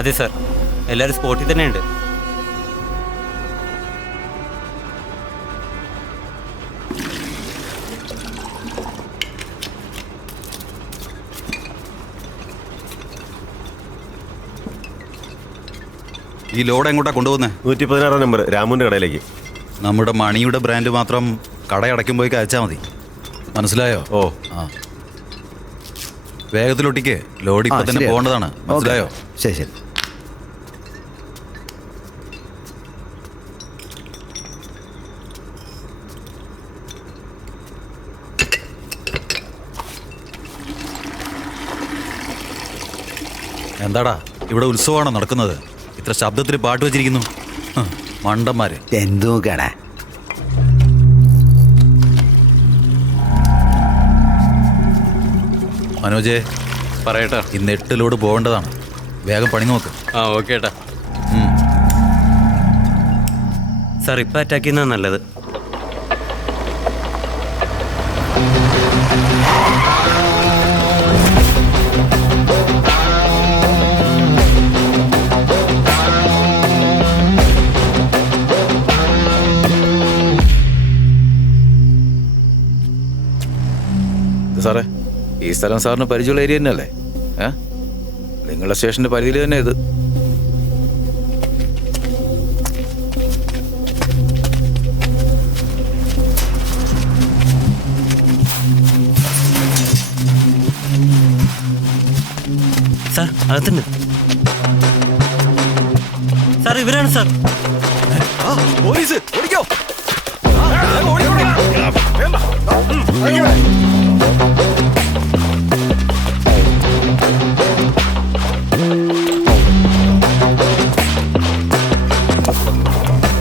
അതെ സാർ, എല്ലാവരും സ്പോട്ടിൽ തന്നെ ഉണ്ട്. ഈ ലോഡ് എങ്ങോട്ടാ കൊണ്ടുപോകുന്നത്? 116 നമ്പർ രാമുവിൻ്റെ കടയിലേക്ക്. നമ്മുടെ മണിയുടെ ബ്രാൻഡ് മാത്രം കടയടയ്ക്കുമ്പോഴേക്ക് അയച്ചാൽ മതി. മനസ്സിലായോ? ഓ ആ, വേഗത്തിലൊട്ടിക്ക്. ലോഡ് ഇപ്പം തന്നെ പോകേണ്ടതാണ്. മനസ്സിലായോ? ശരി ശരി. എന്താടാ ഇവിടെ ഉത്സവമാണോ നടക്കുന്നത്? ഇത്ര ശബ്ദത്തിൽ പാട്ട് വെച്ചിരിക്കുന്നു. മണ്ടന്മാര്. എന്തോ കട. മനോജേ, പറയട്ടാ. ഇന്ന് 8 ലോഡ് പോകേണ്ടതാണ്. വേഗം പണി നോക്ക്. ആ ഓക്കെ ഏട്ടാ. സാർ ഇപ്പം അറ്റാക്ക് ചെയ്യുന്നതാണ് നല്ലത്. സാറേ, ഈ സ്ഥലം സാറിന് പരിചയമുള്ള ഏരിയ തന്നെയല്ലേ? നിങ്ങളുടെ സ്റ്റേഷന്റെ പരിധിയിൽ തന്നെ ഇത്. സാർ അകത്തുണ്ട്. സാർ ഇവരാണ് സാർ. പോലീസ് ഓടിക്കോ.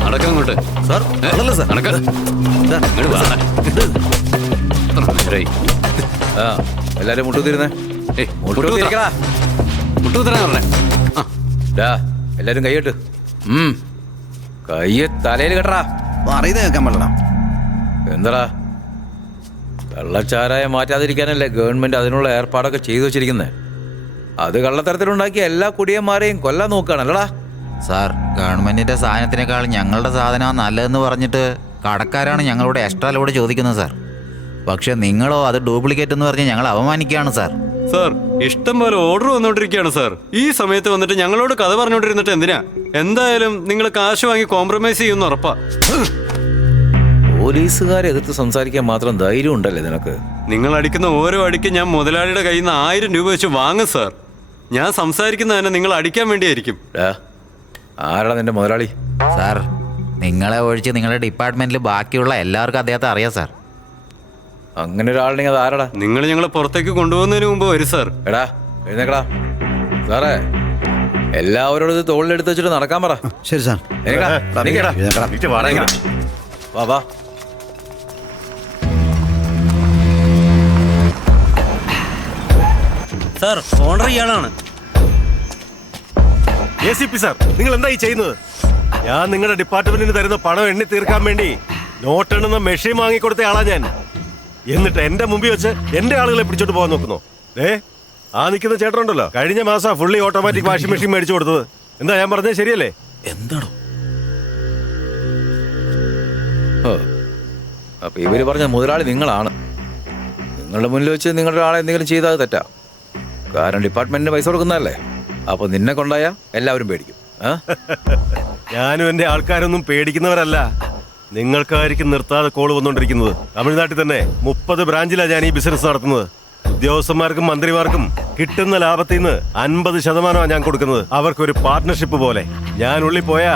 നടക്കങ്ങോട്ട് സാർ അതല്ല സാർ. നടക്ക. എല്ലാരും മുട്ടുത്തിരുന്നേ. എല്ലാരും കൈയിട്ട് കയ്യ തലയിൽ കെട്ടറാ. പറയുന്നത് കേൾക്കാൻ പറ്റണം. എന്താടാ, കള്ളച്ചാരായം മാറ്റാതിരിക്കാനല്ലേ ഗവൺമെന്റ് അതിനുള്ള ഏർപ്പാടൊക്കെ ചെയ്തു വെച്ചിരിക്കുന്നത്? അത് കള്ളത്തരത്തിലുണ്ടാക്കി എല്ലാ കുടിയന്മാരെയും കൊല്ലാൻ നോക്കുകയാണല്ലടാ. സാർ, ഗവൺമെന്റിന്റെ സാധനത്തിനേക്കാൾ ഞങ്ങളുടെ സാധനമാണ് നല്ലതെന്ന് പറഞ്ഞിട്ട് കടക്കാരാണ് ഞങ്ങളോട് എക്സ്ട്രാ ലോഡ് ചോദിക്കുന്നത് സാർ. പക്ഷെ നിങ്ങളോ അത് ഡ്യൂപ്ലിക്കേറ്റ് എന്ന് പറഞ്ഞ് ഞങ്ങൾ അപമാനിക്കുകയാണ് സാർ. സാർ, ഇഷ്ടം പോലെ ഓർഡർ വന്നോണ്ടിരിക്കുകയാണ് സാർ. ഈ സമയത്ത് വന്നിട്ട് ഞങ്ങളോട് കഥ പറഞ്ഞോണ്ടിരുന്നിട്ട് എന്തിനാ? എന്തായാലും നിങ്ങൾ കാശ് വാങ്ങി കോംപ്രമൈസ് ചെയ്യുമെന്ന് ഉറപ്പാ. പോലീസുകാരെ എതിർത്ത് സംസാരിക്കാൻ മാത്രം ധൈര്യം ഉണ്ടല്ലേ നിനക്ക്? നിങ്ങൾ അടിക്കുന്ന ഓരോ അടിക്ക് ഞാൻ മുതലാളിയുടെ കയ്യിൽ നിന്ന് 1000 രൂപ വെച്ച് വാങ്ങും സാർ. ഞാൻ സംസാരിക്കുന്നത് തന്നെ നിങ്ങൾ അടിക്കാൻ വേണ്ടിയായിരിക്കും. ആരാടാ നിന്റെ മുതലാളി? സാർ, നിങ്ങളെ ഒഴിച്ച് നിങ്ങളുടെ ഡിപ്പാർട്ട്മെന്റിൽ ബാക്കിയുള്ള എല്ലാവർക്കും അദ്ദേഹത്തെ അറിയാം സാർ. അങ്ങനെ ഒരാളുണ്ടെങ്കിൽ അത് ആരാടാ? നിങ്ങൾ ഞങ്ങളെ പുറത്തേക്ക് കൊണ്ടുപോകുന്നതിന് മുമ്പ് വരും സാർ. എടാ എഴുന്നേക്കടാ. സാറേ, എല്ലാവരോടും ഇത് തോളിലെടുത്ത് വെച്ചിട്ട് നടക്കാൻ പറ. ശരി സാർ. വാ വാ. സാർ, ഓണർ ഇയാളാണ്. ACP സാർ, നിങ്ങൾ എന്താ ഈ ചെയ്യുന്നത്? ഞാൻ നിങ്ങളുടെ ഡിപ്പാർട്ട്മെന്റിന് തരുന്ന പണം എണ്ണി തീർക്കാൻ വേണ്ടി നോട്ടെണ്ണുന്ന മെഷീൻ വാങ്ങിക്കൊടുത്ത ആളാ ഞാൻ. എന്നിട്ട് എന്റെ മുമ്പിൽ വെച്ച് എന്റെ ആളുകളെ പിടിച്ചോട്ട് പോകാൻ നോക്കുന്നു. ആ നിൽക്കുന്ന ചേട്ടനുണ്ടല്ലോ, കഴിഞ്ഞ മാസം ഫുള്ളി ഓട്ടോമാറ്റിക് വാഷിംഗ് മെഷീൻ മേടിച്ചു കൊടുത്തത്. എന്താ ഞാൻ പറഞ്ഞത് ശരിയല്ലേ? എന്താണോ? അപ്പൊ ഇവര് പറഞ്ഞ മുതലാളി നിങ്ങളാണ്. നിങ്ങളുടെ മുന്നിൽ വെച്ച് നിങ്ങളുടെ ആളെ എന്തെങ്കിലും ചെയ്താൽ തെറ്റാ. കാരണം ഡിപ്പാർട്ട്മെന്റിന് പൈസ കൊടുക്കുന്നതല്ലേ. അപ്പൊ നിന്നെ കൊണ്ടായ എല്ലാവരും പേടിക്കും. ഞാനും എന്റെ ആൾക്കാരൊന്നും പേടിക്കുന്നവരല്ല. നിങ്ങൾക്കായിരിക്കും നിർത്താതെ കോള് വന്നോണ്ടിരിക്കുന്നത്. തമിഴ്നാട്ടിൽ തന്നെ 30 ബ്രാഞ്ചിലാണ് ഞാൻ ഈ ബിസിനസ് നടത്തുന്നത്. ഉദ്യോഗസ്ഥന്മാർക്കും മന്ത്രിമാർക്കും കിട്ടുന്ന ലാഭത്തിൽ നിന്ന് 50% ഞാൻ കൊടുക്കുന്നത്. അവർക്കൊരു പാർട്ട്ണർഷിപ്പ് പോലെ. ഞാൻ ഉള്ളിൽ പോയാ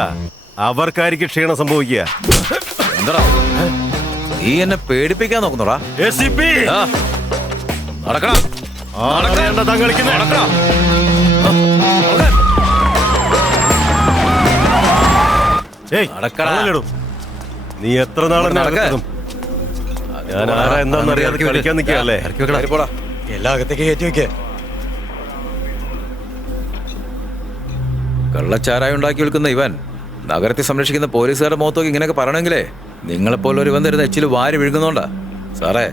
അവർക്കായിരിക്കും ക്ഷീണം സംഭവിക്കുക. എന്താ നീ എന്നെ പേടിപ്പിക്കാൻ നോക്കുന്നോടാ? നടക്കണം. നീ എത്ര നാളെ നടക്കും? ഞാൻ ആരാ എന്താന്നറിയാതെ കളിക്കാൻ നിൽക്കുകയല്ലേ? എല്ലാ അകത്തേക്ക് കയറ്റി വെക്കേ. കള്ളച്ചാരായം ഉണ്ടാക്കി വിൽക്കുന്ന ഇവൻ നഗരത്തെ സംരക്ഷിക്കുന്ന പോലീസുകാരുടെ മുഖത്തൊക്കെ ഇങ്ങനെയൊക്കെ പറയണമെങ്കിലേ നിങ്ങളെപ്പോലെ ഒരു ഇവൻ തരുന്ന എച്ചിൽ വാരി വിഴുകുന്നോണ്ടാ. സാറേ,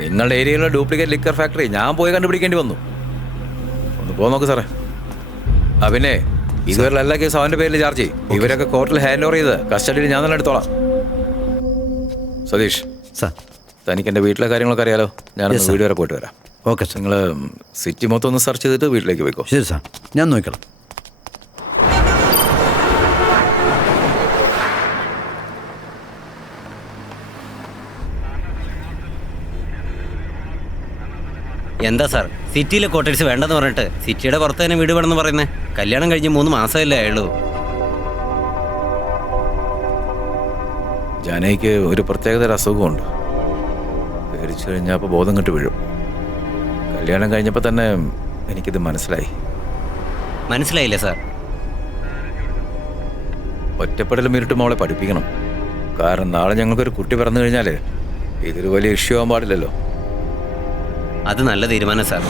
നിങ്ങളുടെ ഏരിയയിലുള്ള ഡ്യൂപ്ലിക്കേറ്റ് ലിക്കർ ഫാക്ടറി ഞാൻ പോയി കണ്ടുപിടിക്കേണ്ടി വന്നു. ഒന്ന് പോ നോക്ക് സാറേ. പിന്നെ ഇതുവരെ എല്ലാ കേസും അവന്റെ പേരിൽ ചാർജ് ചെയ്യും. ഇവരൊക്കെ കോർട്ടിൽ ഹാൻഡ് ഓവർ ചെയ്ത് കസ്റ്റഡിയിൽ ഞാൻ തന്നെ എടുത്തോളാം. സതീഷ്, സാർ. തനിക്ക് എൻ്റെ വീട്ടിലെ കാര്യങ്ങളൊക്കെ അറിയാലോ. ഞാനൊന്ന് വീട് വരെ പോയിട്ട് വരാം. Okay sir. നിങ്ങൾ സിറ്റി മൊത്തം ഒന്ന് സെർച്ച് ചെയ്തിട്ട് വീട്ടിലേക്ക് പോയിക്കോ. ശരി സാർ, ഞാൻ നോക്കിക്കോളാം. എന്താ സാർ സിറ്റിയിലെ ക്വാർട്ടേഴ്സ് വേണ്ടെന്ന് പറഞ്ഞിട്ട് സിറ്റിയുടെ പുറത്ത് തന്നെ വീട് വേണമെന്ന് പറയുന്നത്? കല്യാണം കഴിഞ്ഞ് 3 മാസമല്ലേ ആയുള്ളൂ. ജാനകിക്ക് ഒരു പ്രത്യേകതര അസുഖമുണ്ട്. പേടിച്ചു കഴിഞ്ഞാൽ അപ്പോൾ ബോധം കെട്ട് വീഴും. കല്യാണം കഴിഞ്ഞപ്പോൾ തന്നെ എനിക്കിത് മനസ്സിലായില്ലേ സാർ? ഒറ്റപ്പെടലും ഇരുട്ടും അവളെ പഠിപ്പിക്കണം. കാരണം നാളെ ഞങ്ങൾക്കൊരു കുട്ടി പിറന്നു കഴിഞ്ഞാൽ ഇതൊരു വലിയ ഇഷ്യൂ ആവാൻ പാടില്ലല്ലോ. അത് നല്ല തീരുമാനം സാർ.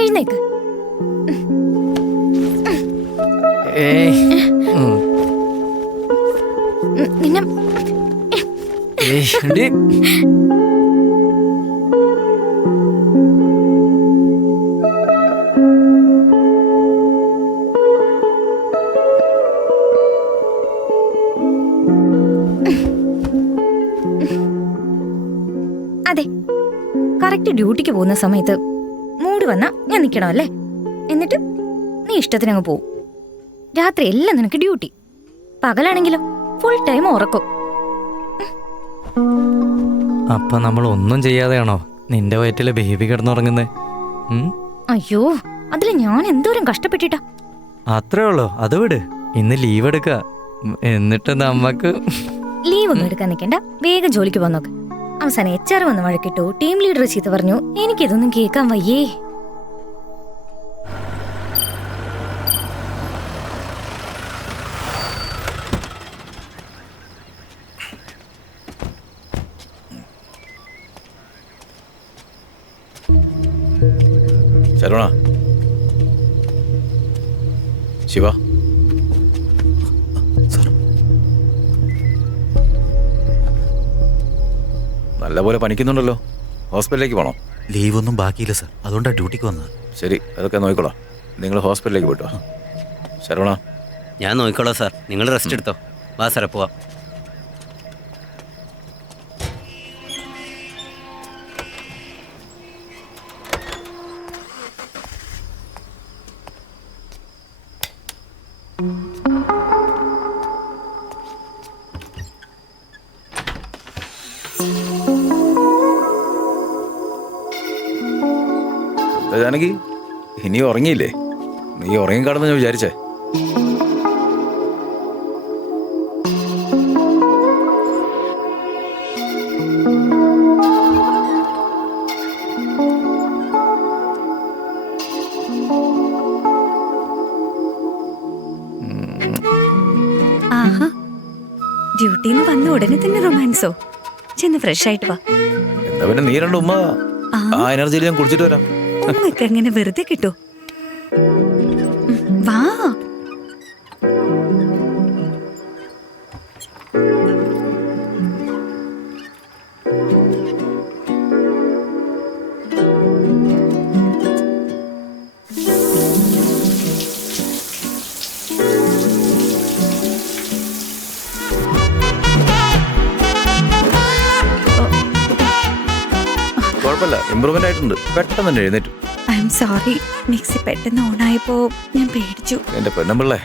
എഴുന്നേക്ക്. നിന്നെ അതെ, കറക്റ്റ് ഡ്യൂട്ടിക്ക് പോകുന്ന സമയത്ത് മൂഡ് വന്നാ ഞാൻ നിൽക്കണം അല്ലേ? എന്നിട്ട് നീ ഇഷ്ടത്തിനങ്ങ് പോവും. രാത്രി എല്ലാം നിനക്ക് ഡ്യൂട്ടി. പകലാണെങ്കിലോ ഫുൾ ടൈം ഉറക്കും. അപ്പൊ നമ്മൾ ഒന്നും ചെയ്യാതെയാണോ നിന്റെ വയറ്റിലെ ബേബി കിടന്നുറങ്ങുന്നേ? അയ്യോ, അതില് ഞാൻ എന്തോരം കഷ്ടപ്പെട്ടിട്ടാ. അത്രേ ഉള്ളോ? അത് വിട്, ഇന്ന് ലീവ് എടുക്ക. എന്നിട്ട് നമ്മക്ക് ലീവ് ഒന്നും എടുക്കാൻ നിൽക്കണ്ട, വേഗം ജോലിക്ക് പോകാൻ നോക്ക്. അവസാനം HR വന്ന് വഴക്കിട്ടു, ടീം ലീഡർ ചീത്ത പറഞ്ഞു. എനിക്കിതൊന്നും കേൾക്കാൻ വയ്യേ. ശരവണ, ശിവ, നല്ലപോലെ പനിക്കുന്നുണ്ടല്ലോ. ഹോസ്പിറ്റലിലേക്ക് പോകണോ? ലീവൊന്നും ബാക്കിയില്ല സാർ, അതുകൊണ്ടാണ് ഡ്യൂട്ടിക്ക് വന്നത്. ശരി, അതൊക്കെ നോക്കിക്കോളാം. നിങ്ങൾ ഹോസ്പിറ്റലിലേക്ക് പോയിട്ടോ. ശരവണ, ഞാൻ നോക്കിക്കോളാം സാർ, നിങ്ങൾ റെസ്റ്റ് എടുത്തോ. വാ സാറേ, പോവാം. ജാനകി, ഇനി ഉറങ്ങിയില്ലേ? നീ ഉറങ്ങിക്കാണെന്ന് ഞാൻ വിചാരിച്ചേ. ആഹാ, ഡ്യൂട്ടിന്ന് വന്ന ഉടനെ തന്നെ റൊമാൻസോ? ചെന്ന് ഫ്രഷ് ആയിട്ട് വാ. എന്താ പിന്നെ നീ രണ്ട് ഉമ്മ ആ എനർജിയിൽ ഞാൻ കുടിച്ചിട്ട് വരാം. നിങ്ങൾക്ക് എങ്ങനെ വെറുതെ കിട്ടോ? വാ. കുഴപ്പമില്ല, ഇമ്പ്രൂവ്മെന്റ് ആയിട്ടുണ്ട്. പെട്ടെന്ന് തന്നെ എഴുന്നേറ്റു. ഐ എം സോറി, മിക്സി പെട്ടെന്ന് ഓണായപ്പോ ഞാൻ പേടിച്ചു. എന്റെ പെണ്ണമ്പിള്ളേ,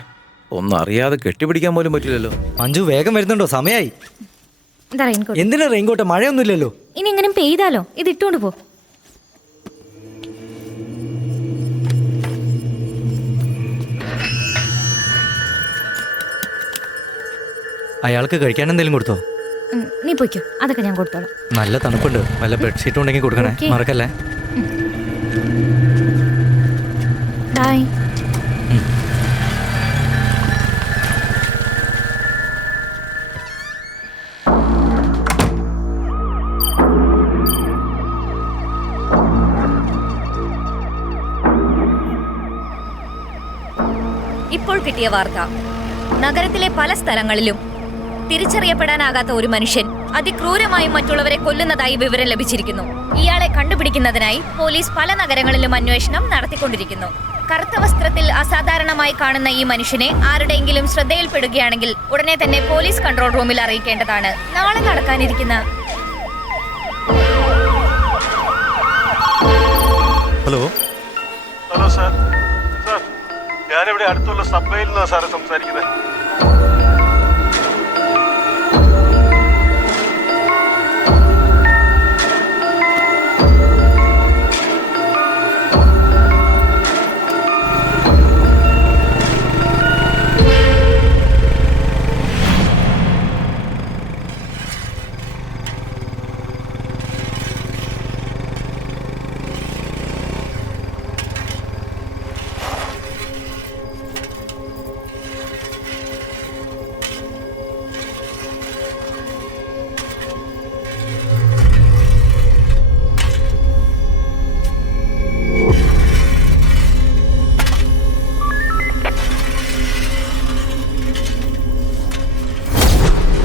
ഒന്നും അറിയാതെ കെട്ടിപ്പിടിക്കാൻ പോലും പറ്റില്ലല്ലോ. മഞ്ജു, വേഗം വരുന്നുണ്ടോ? സമയായി. എന്തിനാ റെയിൻകോട്ട്? മഴയൊന്നുമില്ലല്ലോ. ഇനി എങ്ങനെ പെയ്താലോ? ഇത് ഇട്ടുകൊണ്ട് പോ. അയാൾക്ക് കഴിക്കാൻ എന്തെങ്കിലും കൊടുത്തോ? നീ പോയിക്കോ, അതൊക്കെ ഞാൻ കൊടുത്തോളാം. നല്ല തണുപ്പുണ്ട്, വല്ല ബെഡ്ഷീറ്റ് ഉണ്ടെങ്കിൽ കൊടുക്കണേ. Okay. മറക്കല്ലേ. ബൈ. കിട്ടിയ വാർത്ത. നഗരത്തിലെ പല സ്ഥലങ്ങളിലും തിരിച്ചറിയപ്പെടാനാകാത്ത ഒരു മനുഷ്യൻ അതിക്രൂരമായും മറ്റുള്ളവരെ കൊല്ലുന്നതായി വിവരം ലഭിച്ചിരിക്കുന്നു. ഇയാളെ കണ്ടുപിടിക്കുന്നതിനായി പോലീസ് പല നഗരങ്ങളിലും അന്വേഷണം നടത്തിക്കൊണ്ടിരിക്കുന്നു. കറുത്ത വസ്ത്രത്തിൽ അസാധാരണമായി കാണുന്ന ഈ മനുഷ്യനെ ആരുടെയെങ്കിലും ശ്രദ്ധയിൽപ്പെടുകയാണെങ്കിൽ ഉടനെ തന്നെ പോലീസ് കൺട്രോൾ റൂമിൽ അറിയിക്കേണ്ടതാണ്. നാളെ നടക്കാനിരിക്കുന്ന ഹലോ ഹലോ സാർ. സാർ, ഞാനിവിടെ അടുത്തുള്ള സബ്വേയിൽ നിന്നാണ് സാറ് സംസാരിക്കുന്നത്.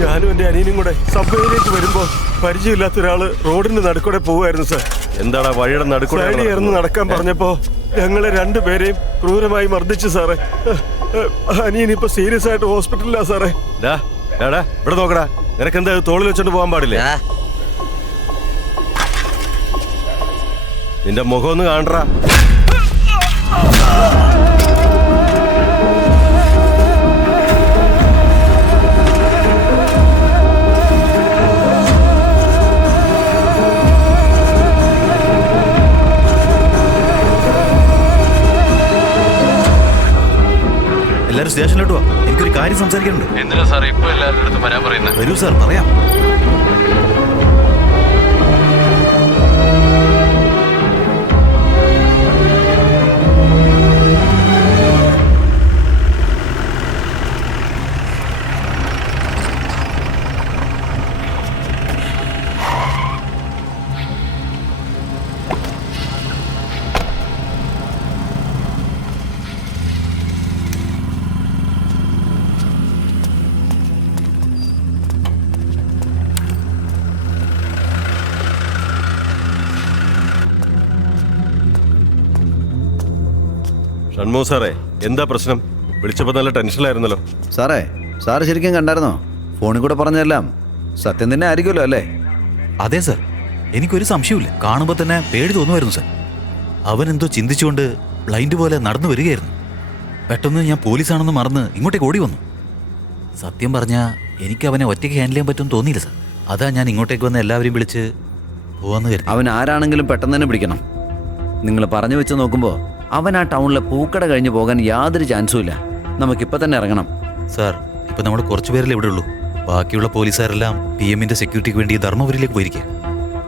ഞാനും എന്റെ അനിയനും കൂടെ സബ്വേയിലേക്ക് വരുമ്പോ പരിചയമില്ലാത്ത ഒരാള് റോഡിന്റെ നടുക്കൂടെ പോവായിരുന്നു സാർ. എന്താടാ വഴിയുടെ നടുക്കൂടെ ഇറന്ന് നടക്കാൻ പറഞ്ഞപ്പോ ഞങ്ങളെ രണ്ടുപേരെയും ക്രൂരമായി മർദ്ദിച്ചു സാറേ. അനിയൻ ഇപ്പൊ സീരിയസ് ആയിട്ട് ഹോസ്പിറ്റലിലാ സാറേ. ഇവിടെ നോക്കടാ, നിനക്ക് എന്താ തോളിൽ വെച്ചോണ്ട് പോകാൻ പാടില്ലേ? നിന്റെ മുഖം ഒന്ന് കാണണ്ടാ. എല്ലാവരും സ്റ്റേഷനിലോട്ട് വാ, എനിക്കൊരു കാര്യം സംസാരിക്കാനുണ്ട്. എന്തിനാ സാർ ഇപ്പൊ എല്ലാവരുടെ അടുത്തും വരാൻ പറയുന്നത്? വരൂ സാർ, പറയാം. ഷൺമോ സാറേ, എന്താ പ്രശ്നം? വിളിച്ചപ്പോ നല്ല ടെൻഷനിലായിരുന്നല്ലോ. സാറേ, സാറ് ശരിക്കും കണ്ടായിരുന്നോ? ഫോണിൽ കൂടെ പറഞ്ഞെല്ലാം സത്യം തന്നെ ആയിരിക്കുമല്ലോ അല്ലേ? അതെ സാർ, എനിക്കൊരു സംശയമില്ല. കാണുമ്പോൾ തന്നെ പേടി തോന്നുമായിരുന്നു സാർ. അവൻ എന്തോ ചിന്തിച്ചുകൊണ്ട് ബ്ലൈൻഡ് പോലെ നടന്നു വരികയായിരുന്നു. പെട്ടെന്ന് ഞാൻ പോലീസാണെന്ന് മറന്ന് ഇങ്ങോട്ടേക്ക് ഓടി വന്നു. സത്യം പറഞ്ഞാൽ എനിക്ക് അവനെ ഒറ്റയ്ക്ക് ഹാൻഡിൽ ചെയ്യാൻ പറ്റുമെന്ന് തോന്നിയില്ല സാർ. അതാ ഞാൻ ഇങ്ങോട്ടേക്ക് വന്ന് എല്ലാവരെയും വിളിച്ച് പോവാന്ന് കരുതി. അവൻ ആരാണെങ്കിലും പെട്ടെന്ന് തന്നെ പിടിക്കണം. നിങ്ങൾ പറഞ്ഞു വെച്ച് നോക്കുമ്പോൾ അവൻ ആ ടൗണിലെ പൂക്കട കഴിഞ്ഞ് പോകാൻ യാതൊരു ചാൻസും ഇല്ല. നമുക്കിപ്പോൾ തന്നെ ഇറങ്ങണം. സാർ, ഇപ്പം നമ്മൾ കുറച്ച് പേരല്ലേ ഇവിടെ ഉള്ളൂ. ബാക്കിയുള്ള പോലീസുകാരെല്ലാം PM-ന്റെ സെക്യൂരിറ്റിക്ക് വേണ്ടി ധർമ്മപുരിയിലേക്ക് പോയിരിക്കുക.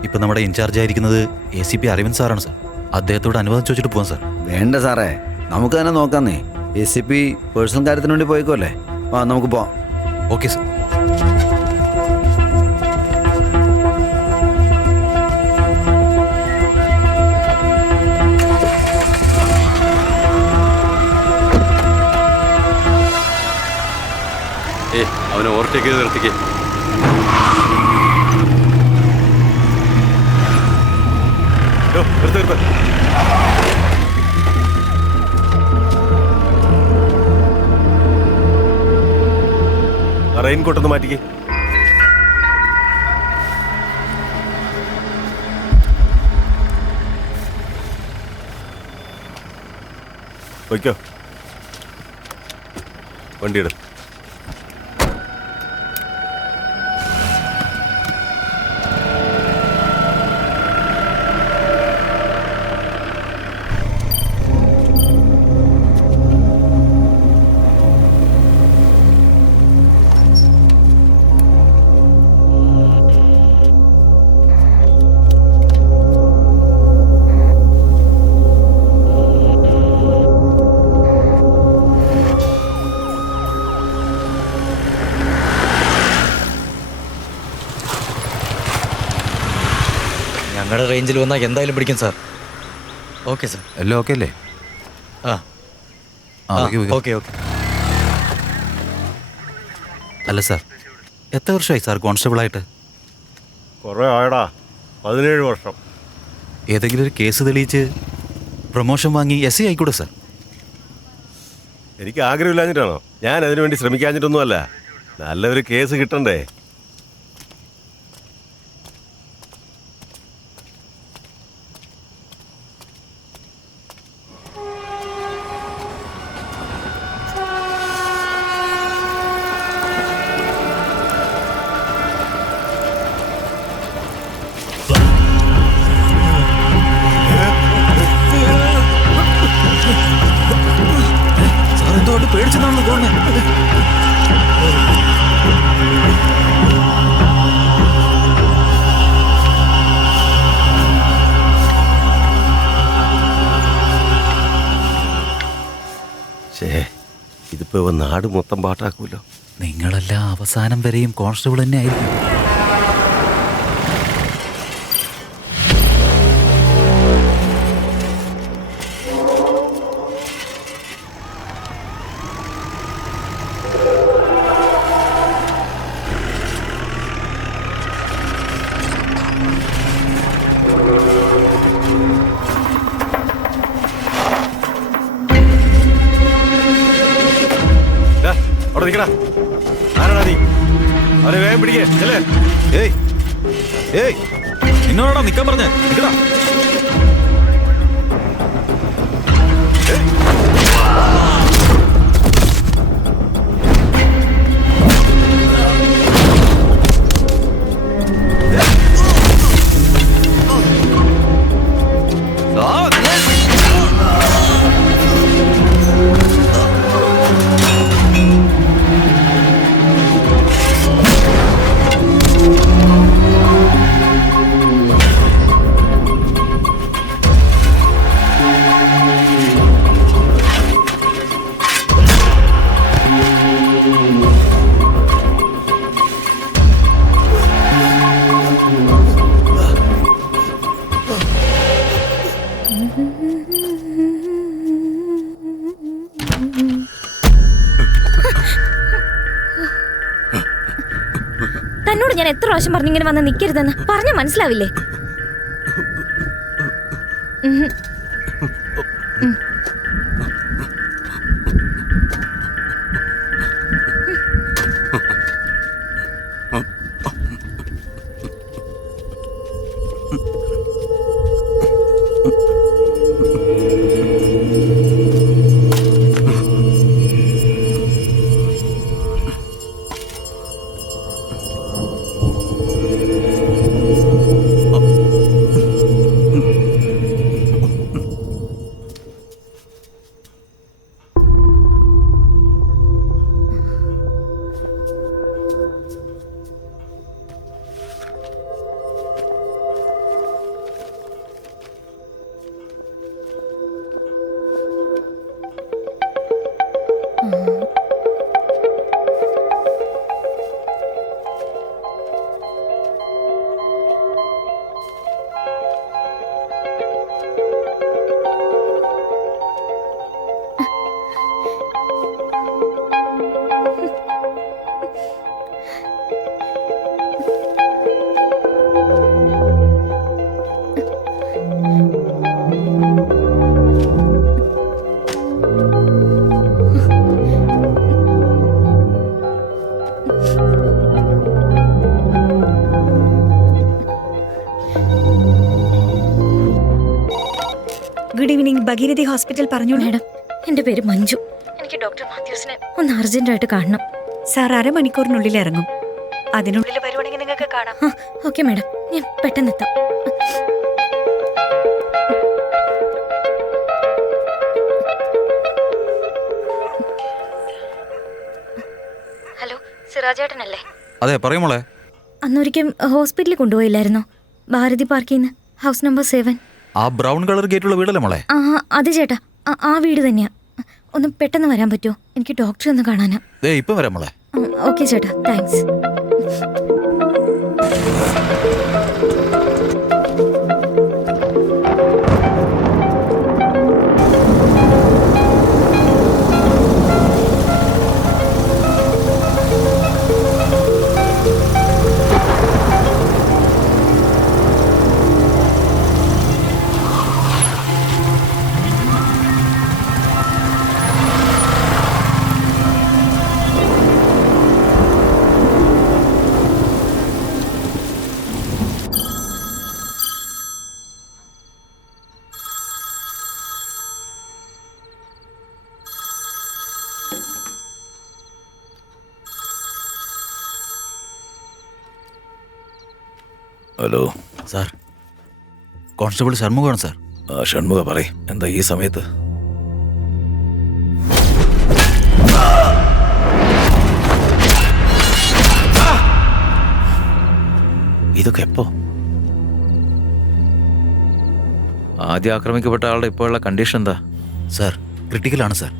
ഇപ്പം നമ്മുടെ ഇൻചാർജ് ആയിരിക്കുന്നത് ACP അരവിന്ദ് സാറാണ് സാർ. അദ്ദേഹത്തോട് അനുവാദം ചോദിച്ചിട്ട് പോകാം സാർ. വേണ്ട സാറേ, നമുക്ക് തന്നെ നോക്കാന്നേ. ACP പേഴ്സണൽ കാര്യത്തിന് വേണ്ടി പോയിക്കോല്ലേ. നമുക്ക് പോവാം. Okay sir. അവനെ ഓവർടേക്ക് ചെയ്ത് നിർത്തിക്കേ. റെയിൻകോട്ടൊന്ന് മാറ്റിക്കേ. വയ്ക്കോ, വണ്ടിയുടെ ഞങ്ങളുടെ റേഞ്ചിൽ വന്നാൽ എന്തായാലും പിടിക്കും സാർ. Okay sir. എല്ലാം ഓക്കെ അല്ലേ? ആ ആ, ഓക്കെ. Okay okay. അല്ല സാർ, എത്ര വർഷമായി സാർ കോൺസ്റ്റബിളായിട്ട്? കുറെ ആയടാ, 17 വർഷം. ഏതെങ്കിലും ഒരു കേസ് തെളിയിച്ച് പ്രൊമോഷൻ വാങ്ങി SI ആയിക്കൂടെ സാർ? എനിക്ക് ആഗ്രഹമില്ലാഞ്ഞിട്ടാണോ? ഞാൻ അതിനുവേണ്ടി ശ്രമിക്കാഞ്ഞിട്ടൊന്നുമല്ല. നല്ലൊരു കേസ് കിട്ടണ്ടേ? സാർ എന്തോ പേടിച്ചെന്നാണെന്ന് തോന്നുന്നത്. ഇതിപ്പോ ഇവൻ നാട് മൊത്തം പാട്ടാക്കൂലോ. നിങ്ങളെല്ലാം അവസാനം വരെയും കോൺസ്റ്റബിൾ തന്നെ ആയിരിക്കും. അവിടെ നിൽക്കടാ. ആരാടാ നീ? അവനെ വേഗം പിടിക്കേ. ചെല്ലേ. ഏയ് ഏയ്, നിന്നോടാ നിക്കാൻ പറഞ്ഞേ. നിക്കടാ. തന്നോട് ഞാൻ എത്ര പ്രാവശ്യം പറഞ്ഞിങ്ങനെ വന്ന് നിൽക്കരുതെന്ന് പറഞ്ഞ മനസ്സിലാവില്ലേ? ഗുഡ് ഈവനിങ്, ഭഗീരഥി ഹോസ്പിറ്റൽ പറഞ്ഞു. മാഡം, എൻ്റെ പേര് മഞ്ജു. എനിക്ക് ഡോക്ടർ മാത്യൂസിനെ ഒന്ന് അർജന്റായിട്ട് കാണണം. സാർ 1/2 മണിക്കൂറിനുള്ളിൽ ഇറങ്ങും. അതിനുള്ളിൽ വരുവാണെങ്കിൽ നിങ്ങൾക്ക് കാണാം. ഓക്കെ മാഡം, ഞാൻ പെട്ടെന്ന് എത്താം. ഹലോ, സിറാജേട്ടനല്ലേ? അതെ, പറയുമോളെ. അന്നൊരിക്കൽ ഹോസ്പിറ്റലിൽ കൊണ്ടുപോയില്ലായിരുന്നോ? ഭാരതി പാർക്കിൽ നിന്ന്, ഹൗസ് നമ്പർ 7. ആ ബ്രൗൺ കളർ ഗേറ്റുള്ള വീടല്ലേ മോളെ? ആ അത് ചേട്ടാ, ആ വീട് തന്നെയാ. ഒന്ന് പെട്ടെന്ന് വരാൻ പറ്റുമോ? എനിക്ക് ഡോക്ടറെ ഒന്ന് കാണാനാ. ഇപ്പം വരാം മോളെ. ഓക്കെ ചേട്ടാ, താങ്ക്സ്. ഹലോ സാർ, കോൺസ്റ്റബിൾ ഷൺമുഖമാണ് സാർ. ഷൺമുഖ പറയ്, എന്താ ഈ സമയത്ത്? ഇതൊക്കെ എപ്പോ? ആദ്യം ആക്രമിക്കപ്പെട്ട ആളുടെ ഇപ്പോഴുള്ള കണ്ടീഷൻ എന്താ? സാർ, ക്രിട്ടിക്കലാണ് സാർ.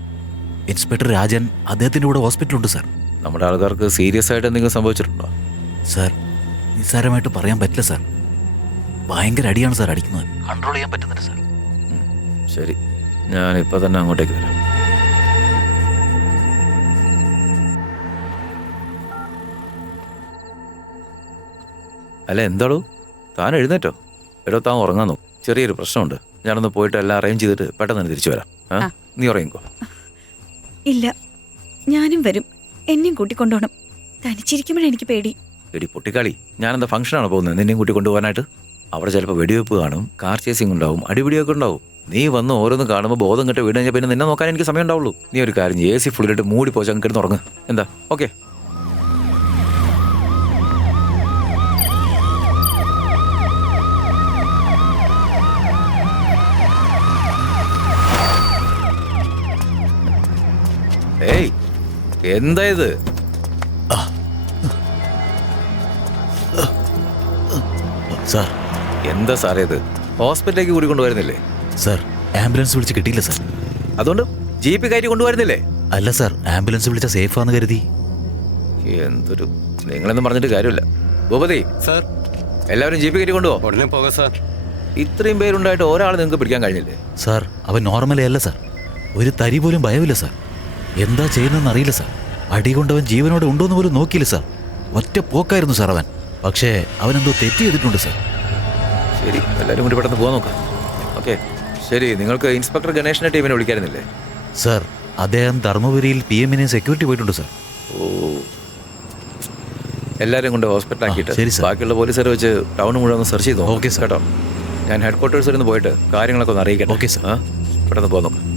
ഇൻസ്പെക്ടർ രാജൻ അദ്ദേഹത്തിൻ്റെ കൂടെ ഹോസ്പിറ്റലുണ്ട് സാർ. നമ്മുടെ ആൾക്കാർക്ക് സീരിയസ് ആയിട്ട് എന്തെങ്കിലും സംഭവിച്ചിട്ടുണ്ടോ? സാർ, നിസ്സാരമായിട്ട് പറയാൻ പറ്റില്ല സാർ. ഭയങ്കര അടിയാണ് സാർ അടിക്കുന്നത്. കൺട്രോൾ ചെയ്യാൻ പറ്റുന്നില്ല സാർ. ശരി, ഞാൻ ഇപ്പൊ തന്നെ അങ്ങോട്ടേക്ക് വരാം. അല്ല, എന്താടോ താൻ എഴുന്നേറ്റോ? എടോ, താൻ ഉറങ്ങാൻ നോക്കും. ചെറിയൊരു പ്രശ്നമുണ്ട്. ഞാനൊന്ന് പോയിട്ട് എല്ലാം അറേഞ്ച് ചെയ്തിട്ട് പെട്ടെന്ന് തന്നെ തിരിച്ചു വരാം. നീ ഉറങ്ങിക്കോ. ഇല്ല, ഞാനും വരും. എന്നെയും കൂട്ടിക്കൊണ്ടുപോകണം. തനിച്ചിരിക്കുമ്പോഴെനിക്ക് പേടി. എടി പൊട്ടിക്കാളി, ഞാനെന്താ ഫംഗ്ഷനാണ് പോകുന്നത് നിന്നെയും കൂട്ടി കൊണ്ടുപോകാനായിട്ട്? അവിടെ ചിലപ്പോൾ വെടിവെപ്പ് കാണും, കാർ ചേസിംഗ് ഉണ്ടാവും, അടിപിടിയൊക്കെ ഉണ്ടാവും. നീ വന്ന് ഓരോന്ന് കാണുമ്പോൾ ബോധം കെട്ട് വീട് കഴിഞ്ഞാൽ പിന്നെ നിന്നെ നോക്കാൻ എനിക്ക് സമയം ഉണ്ടാവുള്ളൂ. നീ ഒരു കാര്യം AC ഫുള്ളിലിട്ട് മൂടി പോച്ച് അങ്ങ് കിടന്ന് ഉറങ്ങ്. എന്താ? ഓക്കെ. ഏയ്, എന്താ ഇത്? സാർ, എന്താ സാറേ ഇത്? ഹോസ്പിറ്റലിലേക്ക് കൂടി കൊണ്ടുവരുന്നില്ലേ? സാർ, ആംബുലൻസ് വിളിച്ച് കിട്ടിയില്ല സാർ. അതുകൊണ്ട് ജീപ്പ് കയറ്റി കൊണ്ടുവരുന്നില്ലേ? അല്ല സാർ, ആംബുലൻസ് വിളിച്ച സേഫാന്ന് കരുതി. എന്തൊരു, നിങ്ങളെന്നും പറഞ്ഞിട്ട് കാര്യമില്ല. ഭൂപതി സാർ, എല്ലാവരും ജീപ്പ് കയറ്റി കൊണ്ടുപോ. ഉടനെ പോകാം സാർ. ഇത്രയും പേരുണ്ടായിട്ട് ഒരാൾ നിങ്ങൾക്ക് പിടിക്കാൻ കഴിഞ്ഞില്ലേ? സാർ, അവൻ നോർമലേ അല്ല സാർ. ഒരു തരി പോലും ഭയമില്ല സാർ. എന്താ ചെയ്യുന്നതെന്ന് അറിയില്ല സാർ. അടി കൊണ്ടവൻ ജീവനോടെ ഉണ്ടോയെന്ന് പോലും നോക്കിയില്ല സാർ. ഒറ്റ പോക്കായിരുന്നു സാർ അവൻ. പക്ഷേ അവനെന്തോ തെറ്റ് ചെയ്തിട്ടുണ്ട് സാർ. ശരി, എല്ലാവരും കൂടി പെട്ടെന്ന് പോകാൻ നോക്കാം. ഓക്കെ, ശരി. നിങ്ങൾക്ക് ഇൻസ്പെക്ടർ ഗണേഷിനെ ടീമിനെ വിളിക്കായിരുന്നില്ലേ? സാർ, അദ്ദേഹം ധർമ്മപുരിയിൽ PM-നെ സെക്യൂരിറ്റി പോയിട്ടുണ്ട് സാർ. ഓ, എല്ലാവരും കൊണ്ട് ഹോസ്പിറ്റൽ ആക്കിയിട്ട് ശരി സാർ. ബാക്കിയുള്ള പോലീസുകാരെ വെച്ച് ടൗൺ മുഴുവൻ ഒന്ന് സെർച്ച് ചെയ്തോ. Okay sir. കേട്ടോ, ഞാൻ ഹെഡ് ക്വാർട്ടേഴ്സിൽ നിന്ന് പോയിട്ട് കാര്യങ്ങളൊക്കെ ഒന്ന് അറിയിക്കാം. Okay sir. പെട്ടെന്ന് പോകാൻ നോക്കാം.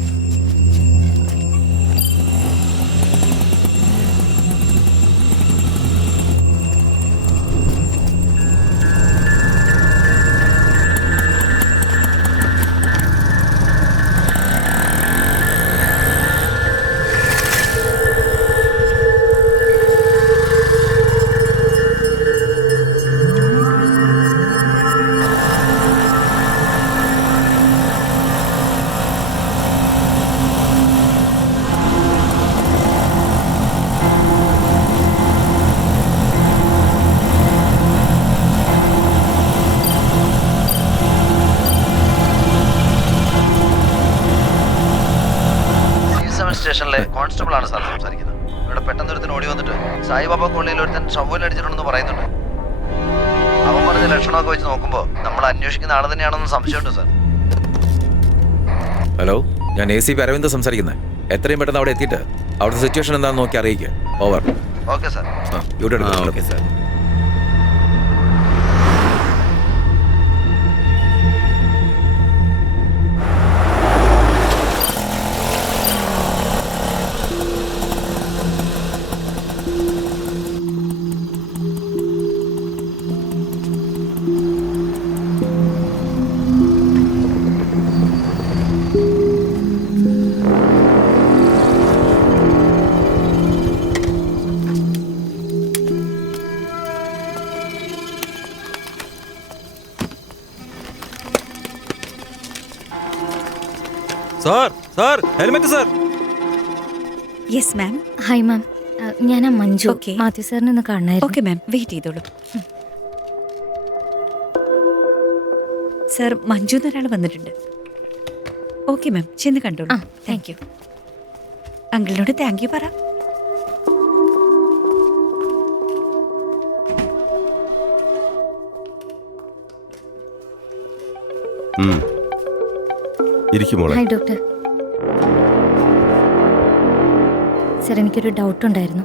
സ്റ്റേഷനിലെ കോൺസ്റ്റബിൾ ആണ് സാർ സംസാരിക്കുന്നത്. ഇവിടെ പെട്ടെന്ന് ഒരുത്തിന് ഓടി വന്നിട്ട് സായിബാബ കോളനിയിൽ ഒരുത്തൻ ഷവ്വൽ അടിച്ചിട്ടുണ്ടെന്ന് പറയുന്നുണ്ട്. അവൻ പറഞ്ഞ ലക്ഷണമൊക്കെ വെച്ച് നോക്കുമ്പോൾ നമ്മൾ അന്വേഷിക്കുന്ന ആൾ തന്നെയാണെന്ന് സംശയമുണ്ട് സാർ. ഹലോ, ഞാൻ ACP അരവിന്ദ് സംസാരിക്കുന്നത്. എത്രയും പെട്ടെന്ന് അവിടെ എത്തിയിട്ട് അവിടുത്തെ സിറ്റുവേഷൻ എന്താണെന്ന് നോക്കി അറിയിക്കുക. Over. Okay sir. Okay sir. Sir, sir, helmet sir. Yes ma'am. Hi ma'am, ഞാനാ മഞ്ജു. Okay. മാത്യു സാറിനെ ഒന്ന് കാണായിരുന്നു. ഓക്കെ മാം, വെയിറ്റ് ചെയ്തോളൂ. സർ, മഞ്ജു എന്നൊരാൾ വന്നിട്ടുണ്ട്. ഓക്കെ മാം, ചെന്ന് കണ്ടോളൂ. ആ, താങ്ക് യു. അങ്കിളിനോട് താങ്ക് യു പറ. ഇരിക്കുമോളെ. Hi doctor. സാർ, എനിക്കൊരു ഡൗട്ട് ഉണ്ടായിരുന്നു.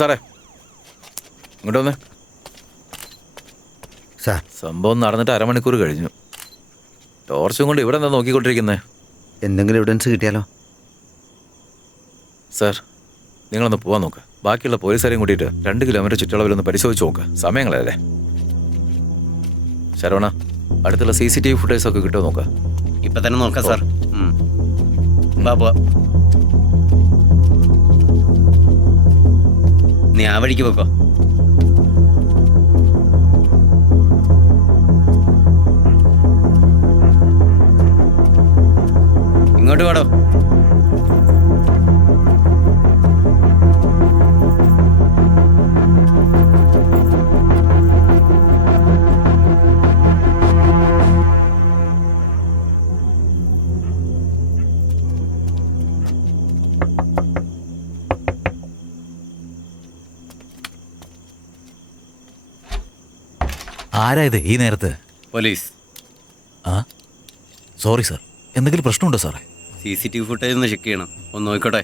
സാറേ ഇങ്ങോട്ട് വന്നേ. സാർ സംഭവം നടന്നിട്ട് അരമണിക്കൂർ കഴിഞ്ഞു. ടോർച്ചും കൊണ്ട് ഇവിടെ എന്താ നോക്കിക്കൊണ്ടിരിക്കുന്നത്? എന്തെങ്കിലും എവിഡൻസ് കിട്ടിയാലോ? സാർ നിങ്ങളൊന്ന് പോവാൻ നോക്ക്. ബാക്കിയുള്ള പോലീസുകാരെയും കൂട്ടിയിട്ട് 2 കിലോമീറ്റർ ചുറ്റളവിലൊന്ന് പരിശോധിച്ച് നോക്ക്. സമയങ്ങളല്ലേ. ശരവണ, അടുത്തുള്ള CCTV ഫുട്ടേജ് ഒക്കെ കിട്ടുമോ നോക്കുക. ഇപ്പൊ തന്നെ നോക്കാം സാർ. ബാബുവാ, നീ ആ വഴിക്ക് വെക്കോ. ഇങ്ങോട്ട് വേടോ. ആരായത് ഈ നേരത്ത്? പോലീസ്. ആ സോറി സാർ, എന്തെങ്കിലും പ്രശ്നമുണ്ടോ സാറേ? CCTV ഫുട്ടേജ് ഒന്ന് ചെക്ക് ചെയ്യണം. ഒന്ന് നോക്കട്ടെ.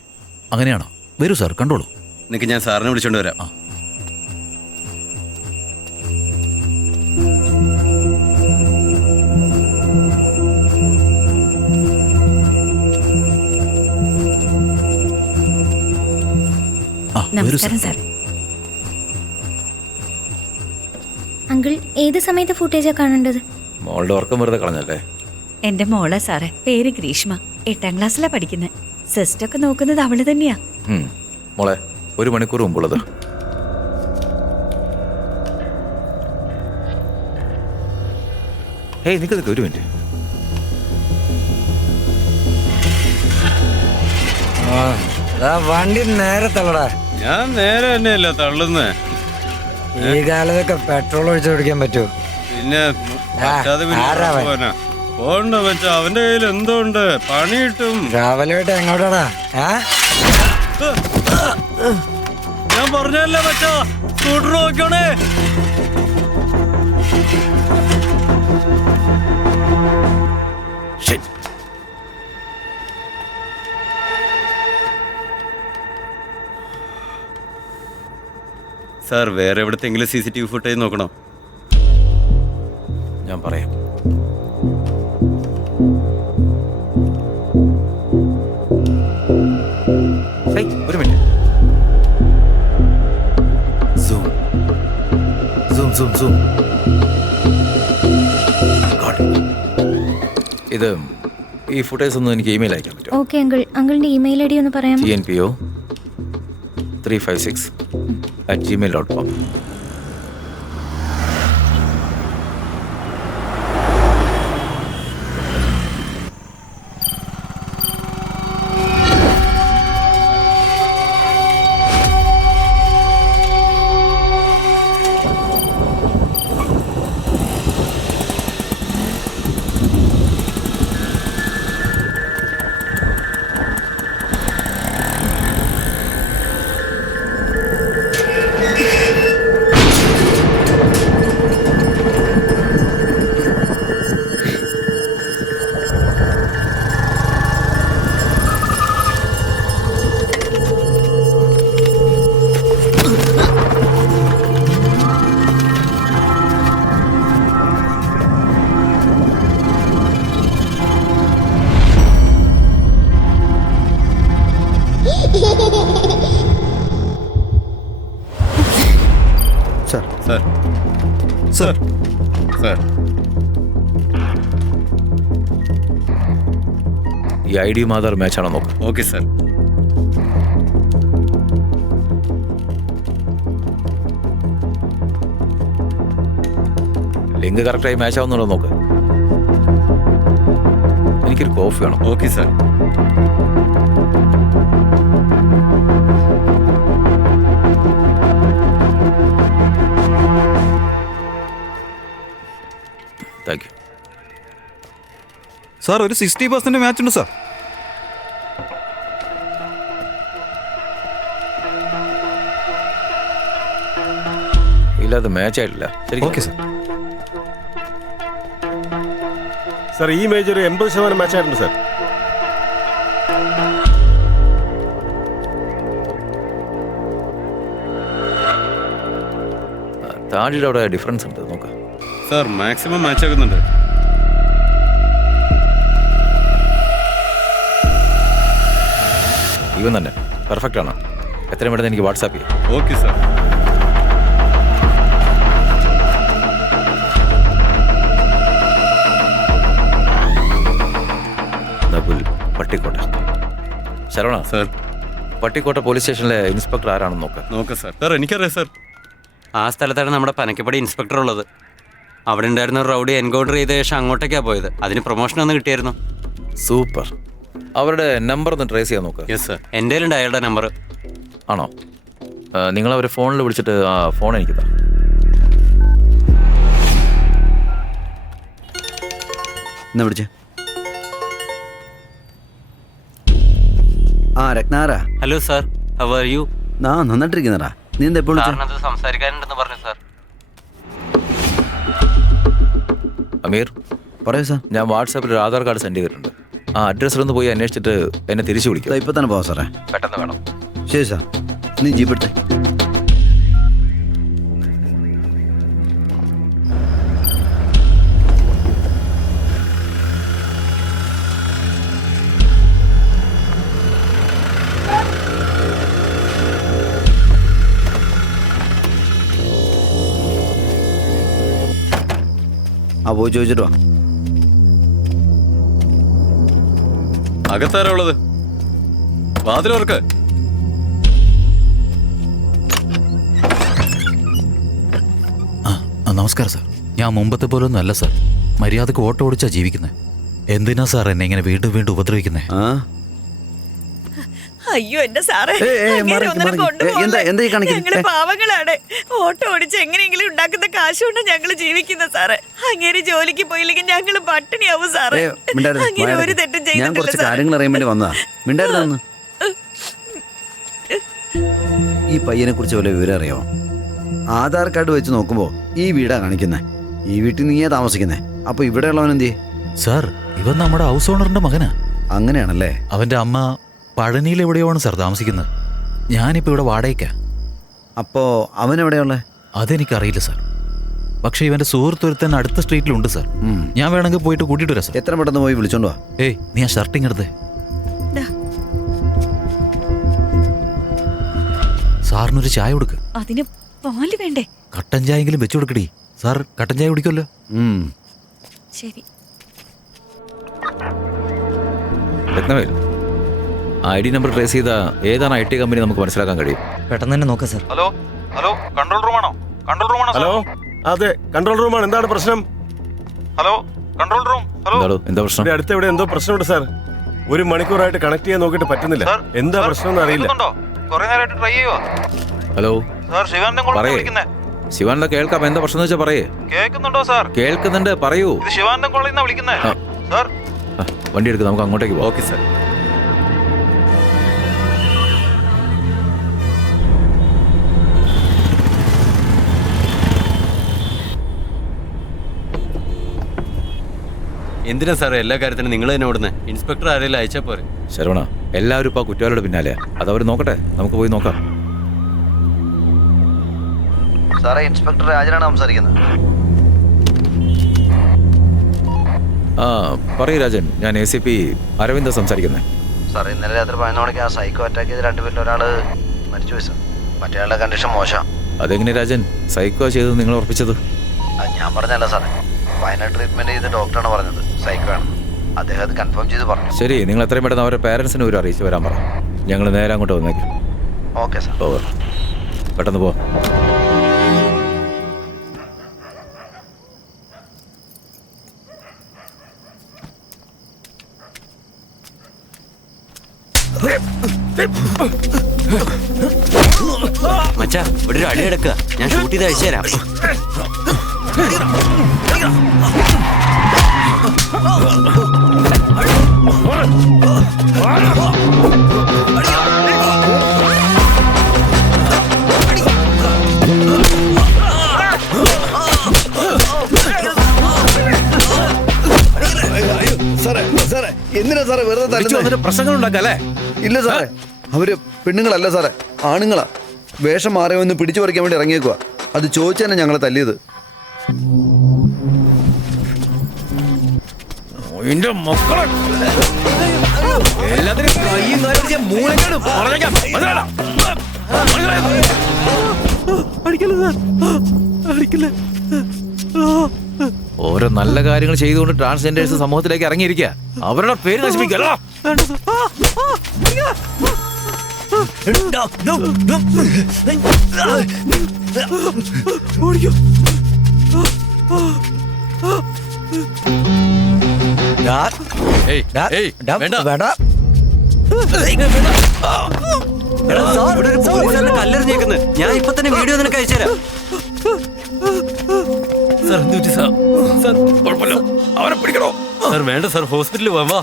അങ്ങനെയാണോ? വരൂ സാർ, കണ്ടോളൂ. നിനക്ക് ഞാൻ സാറിനെ വിളിച്ചോണ്ട് വരാം. വരൂ സാർ. നമസ്കാരം സാർ. അങ്കിൾ ഏത് സമയത്ത് ഫുട്ടേജാ കാണേണ്ടത്? മോളുടെ ഉറക്കം വെറുതെ കളഞ്ഞല്ലേ. എന്റെ മോളെ സാറേ, പേര് ഗ്രീഷ്മ, 8ാം ക്ലാസ്സിലാ പഠിക്കുന്നത്. സിസ്റ്റൊക്കെ നോക്കുന്നത് അവള് തന്നെയാ. മോളെ 1 മണിക്കൂർ മുമ്പുള്ളത്. ഏയ് നിൽക്ക് 1 മിനിറ്റ്. വണ്ടി നേരെ തള്ളടാ. ഞാൻ നേരെ തന്നെയല്ല തള്ളുന്നേ. ഈ കാലത്തൊക്കെ പെട്രോൾ ഒഴിച്ചു പിടിക്കാൻ പറ്റുമോ? പിന്നെ പറ്റാതെ പിന്നെ ആരാ അവൻ? പോവാനാ? പോണ്ട വെച്ച അവന്റെ കയ്യിൽ എന്തോ ഉണ്ട്, പണി കിട്ടും. രാവിലെ എങ്ങോട്ടാടാ? ഞാൻ പറഞ്ഞല്ലേ മച്ചാ, സ്കൂട്ടർ നോക്കണേ. സാർ വേറെ എവിടത്തെങ്കിലും CCTV ഫുട്ടേജ് നോക്കണം. ഞാൻ പറയാം. ഏയ് 1 minute. Zoom zoom zoom zoom. ഇത് ഈ ഫുട്ടേജ് ഒന്ന് എനിക്ക് ഇമെയിൽ അയക്കാൻ പറ്റുമോ? ഓക്കെ അങ്കിൾ, അങ്കിളിന്റെ ഇമെയിൽ ID ഒന്ന് പറയാമോ? TNPO 356@gmail.com. Sir sir sir sir ഈ ID-യും ആധാർ മാച്ചാണോ നോക്കാം. Okay sir. ലിങ്ക് കറക്റ്റായി മാച്ച് ആവുന്നുണ്ടോ നോക്ക്. എനിക്കൊരു കോഫി വേണം. Okay sir. Thank you. Sir ഒരു 60% മാച്ച് ഉണ്ട് സാർ. ഇല്ല, അത് മാച്ച് ആയിട്ടില്ല. ശരി, ഓക്കെ സാർ. സാർ ഈ മേജ് ഒരു 80% മാച്ച് ആയിട്ടുണ്ട് സാർ. താടിയുടെ അവിടെ ഡിഫറൻസ് ഉണ്ട് നോക്കാം. സാർ മാക്സിമം മാച്ച് ആക്കുന്നുണ്ട്. ഇവൻ തന്നെ പെർഫെക്റ്റ് ആണ്. എത്രയും പെട്ടെന്ന് എനിക്ക് വാട്സാപ്പ് ചെയ്യാം. Okay sir. Nakul, Pattikkotta. Saravana sir Pattikkotta police സ്റ്റേഷനിലെ ഇൻസ്പെക്ടർ ആരാണെന്ന് നോക്കാം. നോക്കാം സാർ. സാർ എനിക്കറിയാം സാർ. ആ സ്ഥലത്താണ് നമ്മുടെ പനക്കപ്പടി ഇൻസ്പെക്ടർ ഉള്ളത്. അവിടെ ഉണ്ടായിരുന്ന ഒരു റൗഡി എൻകൗണ്ടർ ചെയ്ത ശേഷം അങ്ങോട്ടേക്കാണ് പോയത്. അതിന് പ്രൊമോഷൻ ഒന്ന് കിട്ടിയായിരുന്നു. സൂപ്പർ. അവരുടെ നമ്പർ ഒന്ന് ട്രേസ് ചെയ്യാൻ നോക്കുക. Yes sir. എൻ്റെ കയ്യിലുണ്ട് അയാളുടെ നമ്പർ. ആണോ? നിങ്ങൾ അവരെ ഫോണിൽ വിളിച്ചിട്ട് ആ ഫോൺ എനിക്ക് താ. എന്നാ വിളിച്ചേ. ആ രത്നാരാ. Hello sir, how are you? നന്നായിട്ടിരിക്കുന്നടാ. നീ എന്താ എപ്പോൾ വിളിച്ചേ? സാറിനത് സംസാരിക്കാനുണ്ടെന്ന് പറഞ്ഞു സാർ. അമീർ, പറയൂ സാർ. ഞാൻ വാട്സാപ്പിൽ ഒരു ആധാർ കാർഡ് സെൻഡ് ചെയ്തിട്ടുണ്ട്. ആ അഡ്രസ്സിലൊന്ന് പോയി അന്വേഷിച്ചിട്ട് എന്നെ തിരിച്ചു വിളിക്കുക. ഇപ്പൊ തന്നെ പോവാം സാറേ. പെട്ടെന്ന് വേണം. ശരി സാർ. നീ ജീപ്പ് എടുത്തേ. ആ പോയി ചോദിച്ചിട്ട് വാ. അകത്താരാ ഉള്ളത്? വാതിലോർക്ക്. നമസ്കാരം സാർ. ഞാൻ മുമ്പത്തെ പോലെ ഒന്നും അല്ല സാർ. മര്യാദക്ക് ഓട്ടോ ഓടിച്ചാ ജീവിക്കുന്നത്. എന്തിനാ സാർ എന്നെ ഇങ്ങനെ വീണ്ടും വീണ്ടും ഉപദ്രവിക്കുന്നേ? അയ്യോ എന്റെ സാറേ, ഞങ്ങള് പാവങ്ങളാണ്. ഓട്ടോ ഓടിച്ച് എങ്ങനെയെങ്കിലും ഉണ്ടാക്കുന്ന കാശ് കൊണ്ട് ഞങ്ങള് ജീവിക്കുന്ന സാറേ. അങ്ങേര് ജോലിക്ക് പോയില്ലെങ്കിൽ ഞങ്ങള് പട്ടിണിയാവും സാറേ. അങ്ങനെ ഒരു തെറ്റും ഞാൻ ചെയ്തിട്ടില്ല കുറച്ച് സാറേ. കാര്യങ്ങൾ അറിയാൻ വേണ്ടി വന്നതാ. മിണ്ടായിരുന്നു. ഈ പയ്യനെ കുറിച്ച് വല്ല വിവരം അറിയാമോ? ആധാർ കാർഡ് വെച്ച് നോക്കുമ്പോ ഈ വീടാ കാണിക്കുന്നേ. ഈ വീട്ടിൽ നീയാ താമസിക്കുന്നേ. അപ്പൊ ഇവിടെ ഉള്ളവൻ എന്ത്? സാർ, ഇവൻ നമ്മുടെ ഹൗസ് ഓണറിന്റെ മകനാ. അങ്ങനെയാണല്ലേ? അവന്റെ അമ്മ പഴനിയിൽ എവിടെയാണ് സാർ താമസിക്കുന്നത്. ഞാനിപ്പോൾ ഇവിടെ വാടകയ്ക്കാ. അപ്പോ അവൻ എവിടെയുള്ളേ? അതെനിക്കറിയില്ല സാർ. പക്ഷെ ഇവന്റെ സുഹൃത്തൊരുത്തൻ അടുത്ത സ്ട്രീറ്റിലുണ്ട് സാർ. ഞാൻ വേണമെങ്കിൽ പോയിട്ട് കൂട്ടിയിട്ട് വരാം സാർ. എത്ര പെട്ടെന്ന് പോയി വിളിച്ചോണ്ട് വാ. ഏയ്, നീ ആ ഷർട്ടിങ് എടുത്തേ. സാറിനൊരു ചായ കൊടുക്ക്. അതിന് പാല് വേണ്ടേ? കട്ടൻ ചായെങ്കിലും വെച്ചു കൊടുക്കടി. സാർ കട്ടൻ ചായ കുടിക്കുമല്ലോ. ശരി. Rathnavel, I D number trace ചെയ്ത ഏതാണ് IT കമ്പനി നമുക്ക് മനസ്സിലാക്കാൻ കഴിയും. പെട്ടെന്ന് തന്നെ നോക്കാം സാർ. ഹലോ ഹലോ, കൺട്രോൾ റൂമാണോ? കൺട്രോൾ റൂമാണോ? ഹലോ, അതെ കൺട്രോൾ റൂമാണ്. എന്താണ് പ്രശ്നം? Hello, control room. ഹലോ, എന്താ പ്രശ്നം? അടുത്ത് എവിടെ എന്തോ പ്രശ്നമുണ്ട് സാർ. 1 മണിക്കൂറായിട്ട് കണക്ട് ചെയ്യാൻ നോക്കിയിട്ട് പറ്റുന്നില്ല. എന്താ പ്രശ്നം എന്ന് അറിയില്ല. ഹലോ പറയേ. ശിവാനന്ദ കേൾക്കാം. എന്താ പ്രശ്നം വെച്ചാൽ പറയേ. കേൾക്കുന്നുണ്ടോ സാർ? കേൾക്കുന്നുണ്ട്, പറയൂ. ശിവാനന്ദ കോളേജിൽ നിന്നാ വിളിക്കുന്നേ സാർ. വണ്ടി എടുക്കുക, നമുക്ക് അങ്ങോട്ടേക്ക് പോകാം. Okay sir. എന്തിനാ സാറേ എല്ലാ കാര്യത്തിനും നിങ്ങൾ തന്നെ ഓടുന്നത്? ഇൻസ്പെക്ടർ ആരെങ്കിലും അയച്ചാൽ പോരെ? ശരവണ, എല്ലാവരും ഇപ്പോൾ കുറ്റവാളിയുടെ പിന്നാലെ. അതവർ നോക്കട്ടെ, നമുക്ക് പോയി നോക്കാം. സാറേ, ഇൻസ്പെക്ടർ രാജനാണ് സംസാരിക്കുന്നത്. ആ പറയൂ രാജൻ, ഞാൻ ACP അരവിന്ദ സംസാരിക്കുന്നത്. സാർ, ഇന്നലെ രാത്രി 11 മണിക്ക് ആ സൈക്കോ അറ്റാക്ക് ചെയ്ത് 2 പേരിൽ ഒരാൾ മരിച്ചുപോയി സാർ. മറ്റേയാളുടെ കണ്ടീഷൻ മോശം. അതെങ്ങനെ രാജൻ സൈക്കോ ചെയ്തത് നിങ്ങൾ ഉറപ്പിച്ചത്? ഞാൻ പറഞ്ഞല്ല സാറേ. ഫൈനൽ ട്രീറ്റ്മെന്റ് ചെയ്ത് ഡോക്ടറാണ് പറഞ്ഞത് സൈക്കോ ആണ്. അദ്ദേഹം അത് കൺഫേം ചെയ്ത് പറഞ്ഞു. ശരി, നിങ്ങൾ എത്രയും പെട്ടെന്ന് അവരുടെ പേരൻസിനെ ഒരു അറിയിച്ച് വരാൻ പറ. ഞങ്ങൾ നേരെ അങ്ങോട്ട് വന്നേക്കാം. Okay sir. ഓവർ. പെട്ടെന്ന് പോ. മച്ചാ, ഇവിടെ ഒരു അടി എടുക്കുക. ഞാൻ ഷൂട്ട് ചെയ്ത് അയച്ചു തരാം. സാറേ, എന്തിനാ സാറേ വെറുതെ തല്ലുന്നത്? പ്രശ്നങ്ങൾ ഉണ്ടാക്കല്ലേ? ഇല്ല സാറേ, അവര് പെണ്ണുങ്ങളല്ല സാറേ, ആണുങ്ങളാ. വേഷം മാറിയൊന്ന് പിടിച്ചു പറിക്കാൻ വേണ്ടി ഇറങ്ങിയേക്കുവാ. അത് ചോദിച്ചതന്നെ ഞങ്ങളെ തല്ലിയത്. ഓരോ നല്ല കാര്യങ്ങൾ ചെയ്തുകൊണ്ട് ട്രാൻസ്ജെൻഡേഴ്സ് സമൂഹത്തിലേക്ക് ഇറങ്ങിയിരിക്കുക. അവരുടെ പേര് നശിപ്പിക്കല്ലോ. കല്ലെറിഞ്ഞേക്കുന്നത്. ഞാൻ ഇപ്പൊ തന്നെ വീഡിയോ നിനക്ക് അയച്ചുതരാം. അവനെ പിടിക്കണോ? സാർ വേണ്ട സാർ, ഹോസ്പിറ്റലിൽ പോവാ.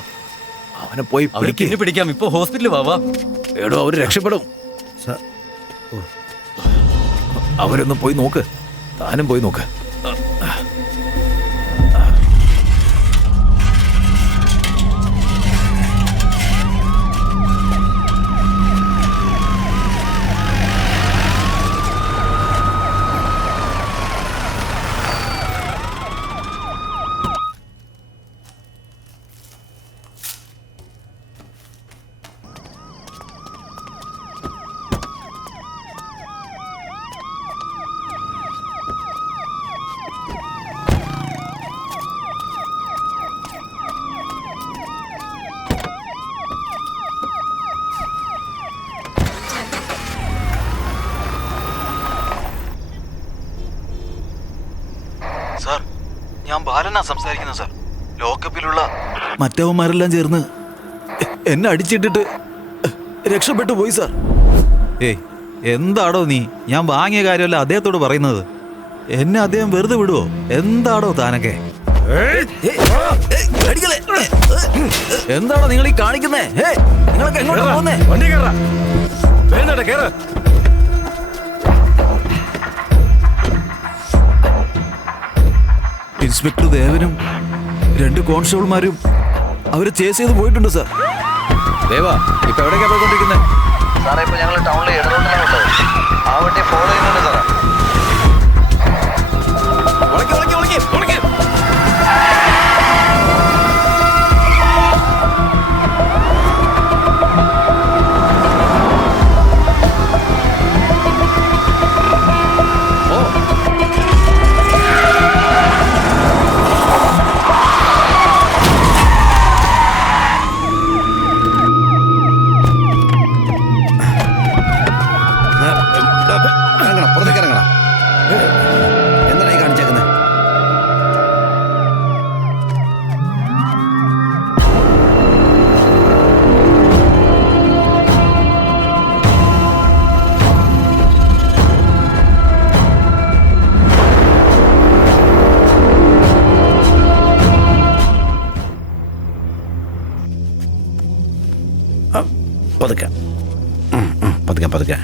അവനെ പോയി പിന്നെ പിടിക്കാം. ഇപ്പൊ ഹോസ്പിറ്റലിൽ പോവാ. എടോ അവര് രക്ഷപ്പെടും. അവരൊന്നും പോയി നോക്ക്. താനും പോയി നോക്ക്. സാർ, ഞാൻ ബാലനാ സംസാരിക്കുന്നത് സാർ. ലോക്കപ്പിലുള്ള മറ്റവന്മാരെല്ലാം ചേർന്ന് എന്നെ അടിച്ചിട്ടിട്ട് രക്ഷപ്പെട്ടു പോയി സാർ. ഏയ്, എന്താടോ നീ? ഞാൻ വാങ്ങിയ കാര്യമല്ല അദ്ദേഹത്തോട് പറയുന്നത്. എന്നെ അദ്ദേഹം വെറുതെ വിടുവോ? എന്താടോ താനൊക്കെ? എന്താണോ നിങ്ങൾ ഈ കാണിക്കുന്നേ? നിങ്ങളൊക്കെ എങ്ങോട്ടാ പോകുന്നേ? വണ്ടി കേറാ. വേണ്ടേ കേറ്. ഇൻസ്പെക്ടർ ദേവനും 2 കോൺസ്റ്റബിൾമാരും അവരെ ചേസ് ചെയ്ത് പോയിട്ടുണ്ട് സാർ. ദേവാ, ഇപ്പൊ എവിടേക്കാ പോയിക്കൊണ്ടിരിക്കുന്നത്? സാറേ ഇപ്പൊ ഞങ്ങൾ ടൗണിലെ ഇടറോട്ടിലാണ് ഉള്ളത്. ആ വണ്ടി ഫോളോ ചെയ്യുന്നുണ്ട് സാറേ. എന്താണ് ഈ കാണിച്ചേക്കുന്നത്? പതുക്കെ പതുക്കെ പതുക്കെ.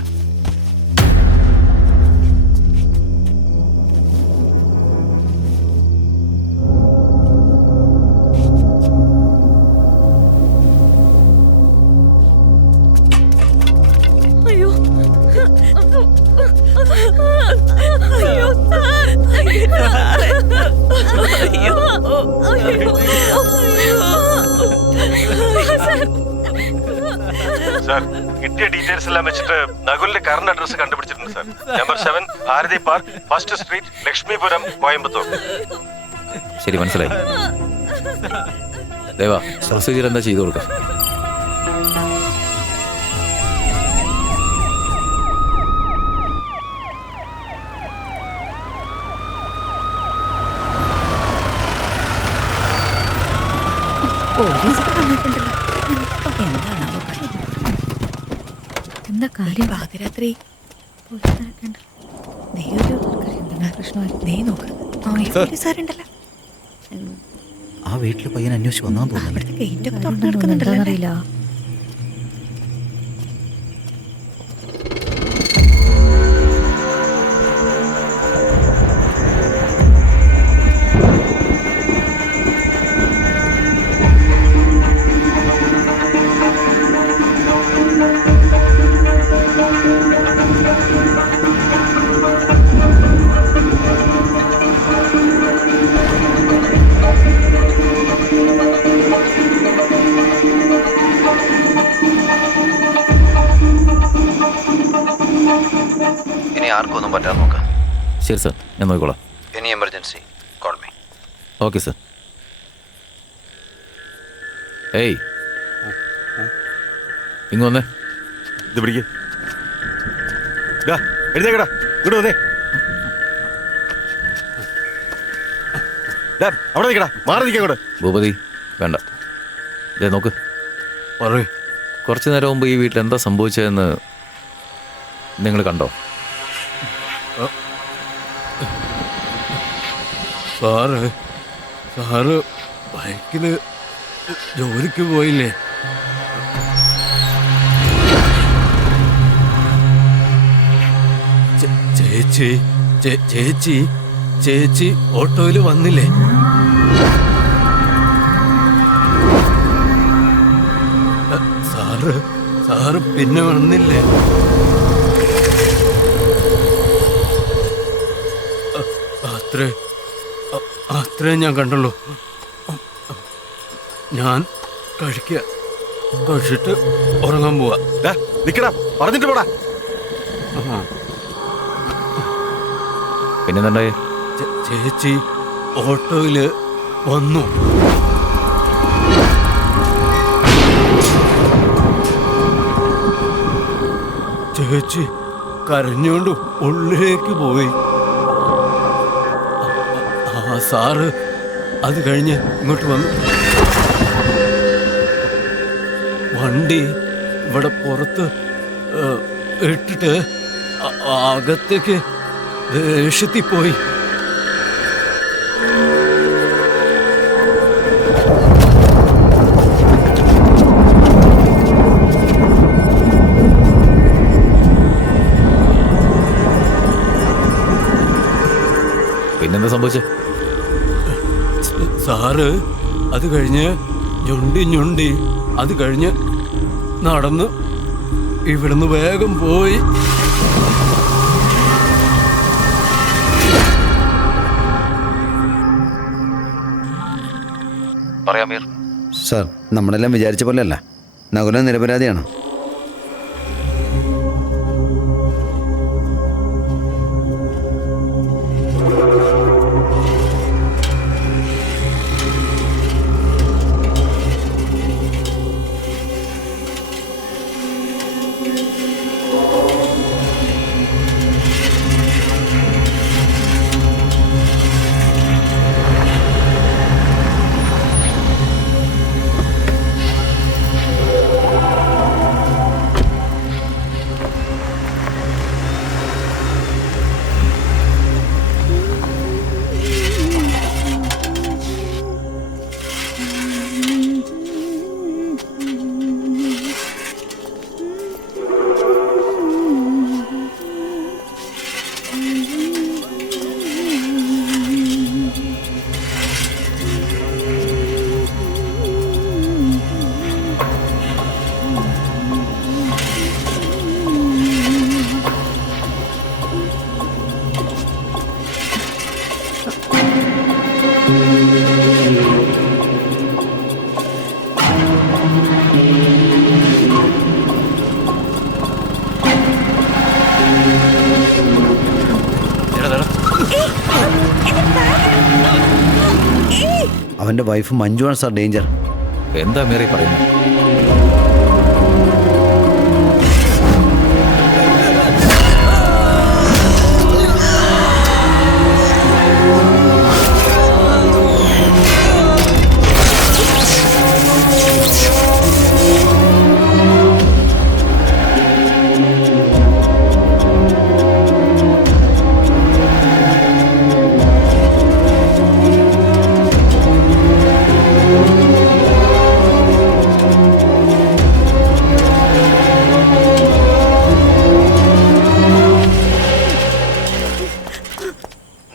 അയ്യോ അയ്യോ സാർ, കിട്ടിയ ഡീറ്റെയിൽസ് എല്ലാം വെച്ചിട്ട് നകുലിന്റെ കറണ്ട് അഡ്രസ് കണ്ടുപിടിച്ചിട്ടുണ്ട് sir. Number 7 Bharathi park, first street, Lakshmipuram, Coimbatore. ശരി, മനസ്സിലായി. ദേവാ, പ്രൊസീജിയർ എന്താ ചെയ്തു കൊടുക്കാം? എന്താ കാര്യം? പാതിരാത്രി പോലീസുകാരുണ്ടല്ലോ. ആ വീട്ടിലെ പയ്യൻ അന്വേഷിച്ച് വന്നാന്ന് തോന്നുന്നു. അവിടുത്തെ ഗെയിൻ്റെ ഒക്കെ തുറന്നു കിടക്കുന്നുണ്ടല്ലോ. അറിയില്ല. ആർക്കൊന്നും പറ്റാൻ നോക്കാം. ശരി സാർ, ഞാൻ നോക്കിക്കോളാം. Any emergency call me. Okay sir. ഏയ് ഇങ്ങ് വന്നേ. ഇത് പിടിക്ക്. എഴുതേക്കടാ, ഇങ്ങോട്ട് വന്നേ. അവിടെ നിൽക്കടാ, മാറി നിൽക്കാം ഇങ്ങോട്ട്. ഭൂപതി വേണ്ട, ഇതേ നോക്ക്. പറയൂ. കുറച്ച് നേരം മുമ്പ് ഈ വീട്ടിൽ എന്താ സംഭവിച്ചതെന്ന് നിങ്ങൾ കണ്ടോ? സാറ് ബൈക്കില് ജോലിക്ക് പോയില്ലേ? ചേച്ചി ഓട്ടോയിൽ വന്നില്ലേ? സാറ് പിന്നെ വന്നില്ലേ? അത്രേ ഞാൻ കണ്ടുള്ളൂ. ഞാൻ കഴിച്ചിട്ട് ഉറങ്ങാൻ പോവാ. നിക്കടാ, പറഞ്ഞിട്ട് പോടാ. പിന്നെന്തായി? ചേച്ചി ഓട്ടോയില് വന്നു. ചേച്ചി കരഞ്ഞോണ്ട് ഉള്ളിലേക്ക് പോയി. സാറ് അത് കഴിഞ്ഞ് ഇങ്ങോട്ട് വന്നു. വണ്ടി ഇവിടെ പുറത്ത് ഇട്ടിട്ട് അകത്തേക്ക് ദേഷ്യത്തിൽ പോയി. പിന്നെന്താ സംഭവിച്ചേ? സാറ് അത് കഴിഞ്ഞ് ഞൊണ്ടി അത് കഴിഞ്ഞ് നടന്ന് ഇവിടുന്ന് വേഗം പോയി. പറയാമീർ. സാർ, നമ്മളെല്ലാം വിചാരിച്ച പോലെയല്ല. നകുലൻ നിരപരാധിയാണ്. അവൻ്റെ വൈഫ് മഞ്ജുവാണ് സാർ ഡേഞ്ചർ. എന്താ മേറി പറയുന്നത്?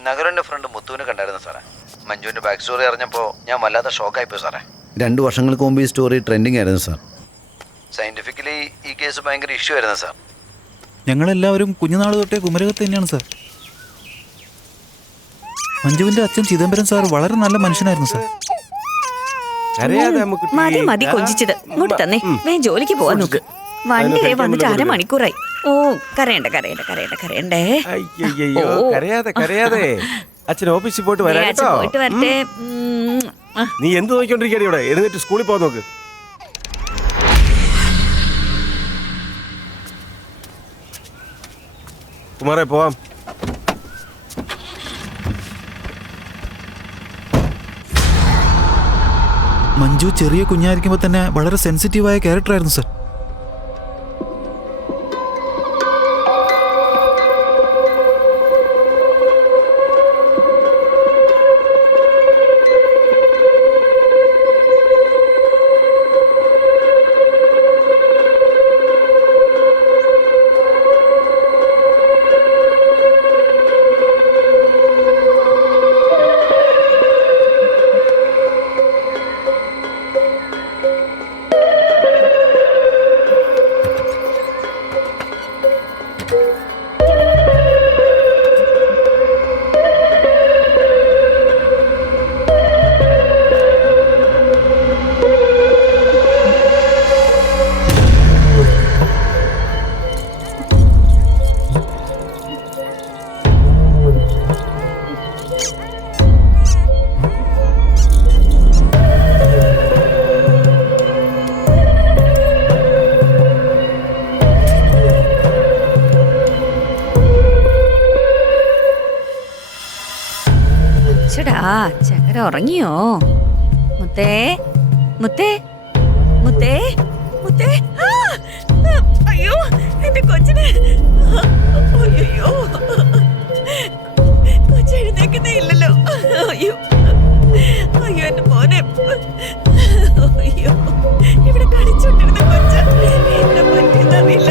നഗരന്റെ ഫ്രണ്ട് മുത്തുവിനെ കണ്ടായിരുന്നു സാറേ. മഞ്ജുവിന്റെ ബാക്ക് സ്റ്റോറി അറിഞ്ഞപ്പോൾ ഞാൻ വല്ലാതെ ഷോക്കായിപ്പോയി സാറേ. 2 വർഷങ്ങൾക്ക് മുമ്പ് ഈ സ്റ്റോറി ട്രെൻഡിങ് ആയിരുന്നു സാർ. സയന്റിഫിക്കലി ഈ കേസ് ഭയങ്കര ഇഷ്യൂ ആയിരുന്നു സാർ. ഞങ്ങളെല്ലാവരും കുഞ്ഞുനാൾ തൊട്ടേ കുമരകത്ത് തന്നെയാണ് സാർ. മഞ്ജുവിന്റെ അച്ഛൻ ചിദംബരം സാർ വളരെ നല്ല മനുഷ്യനായിരുന്നു സാർ. മതി കൊഞ്ചിച്ചത്. ഇങ്ങോട്ട് തന്നെ, വേഗം ജോലിക്ക് പോവാൻ നോക്ക്. വണ്ടി വന്നിട്ട് 1/2 മണിക്കൂറായി. ഓ കരയണ്ട കരയണ്ട കരയണ്ട കരയണ്ടേ. അയ്യോ ഓ. കരയാതെ കരയാതെ. അച്ഛൻ ഓഫീസിൽ പോയിട്ട് വരാം അച്ഛൻ കേട്ടോ. പോയിട്ട് വരട്ടെ. നീ എന്ത് നോക്കിക്കൊണ്ടിരിക്കുകയാണ് ഇവിടെ? എഴുന്നേറ്റ് സ്കൂളിൽ പോകാൻ നോക്ക്. കുമാരേ പോവാം. മഞ്ജു ചെറിയ കുഞ്ഞായിരിക്കുമ്പോൾ തന്നെ വളരെ സെൻസിറ്റീവായ ക്യാരക്ടറായിരുന്നു സർ. ചക്കര ഉറങ്ങിയോ? മുത്തേ മുത്തേ മുത്തേ മുത്തേ. ആ! അയ്യോ എന്റെ കൊച്ചിനെ. അയ്യോ കൊച്ചെഴുന്നേക്കുന്നേ ഇല്ലല്ലോ. അയ്യോ അയ്യോ എന്റെ മോനെ. അയ്യോ ഇവിടെ കളിച്ചോണ്ടിരുന്ന കൊച്ച എന്നെ പറ്റിയെന്നറിയില്ല.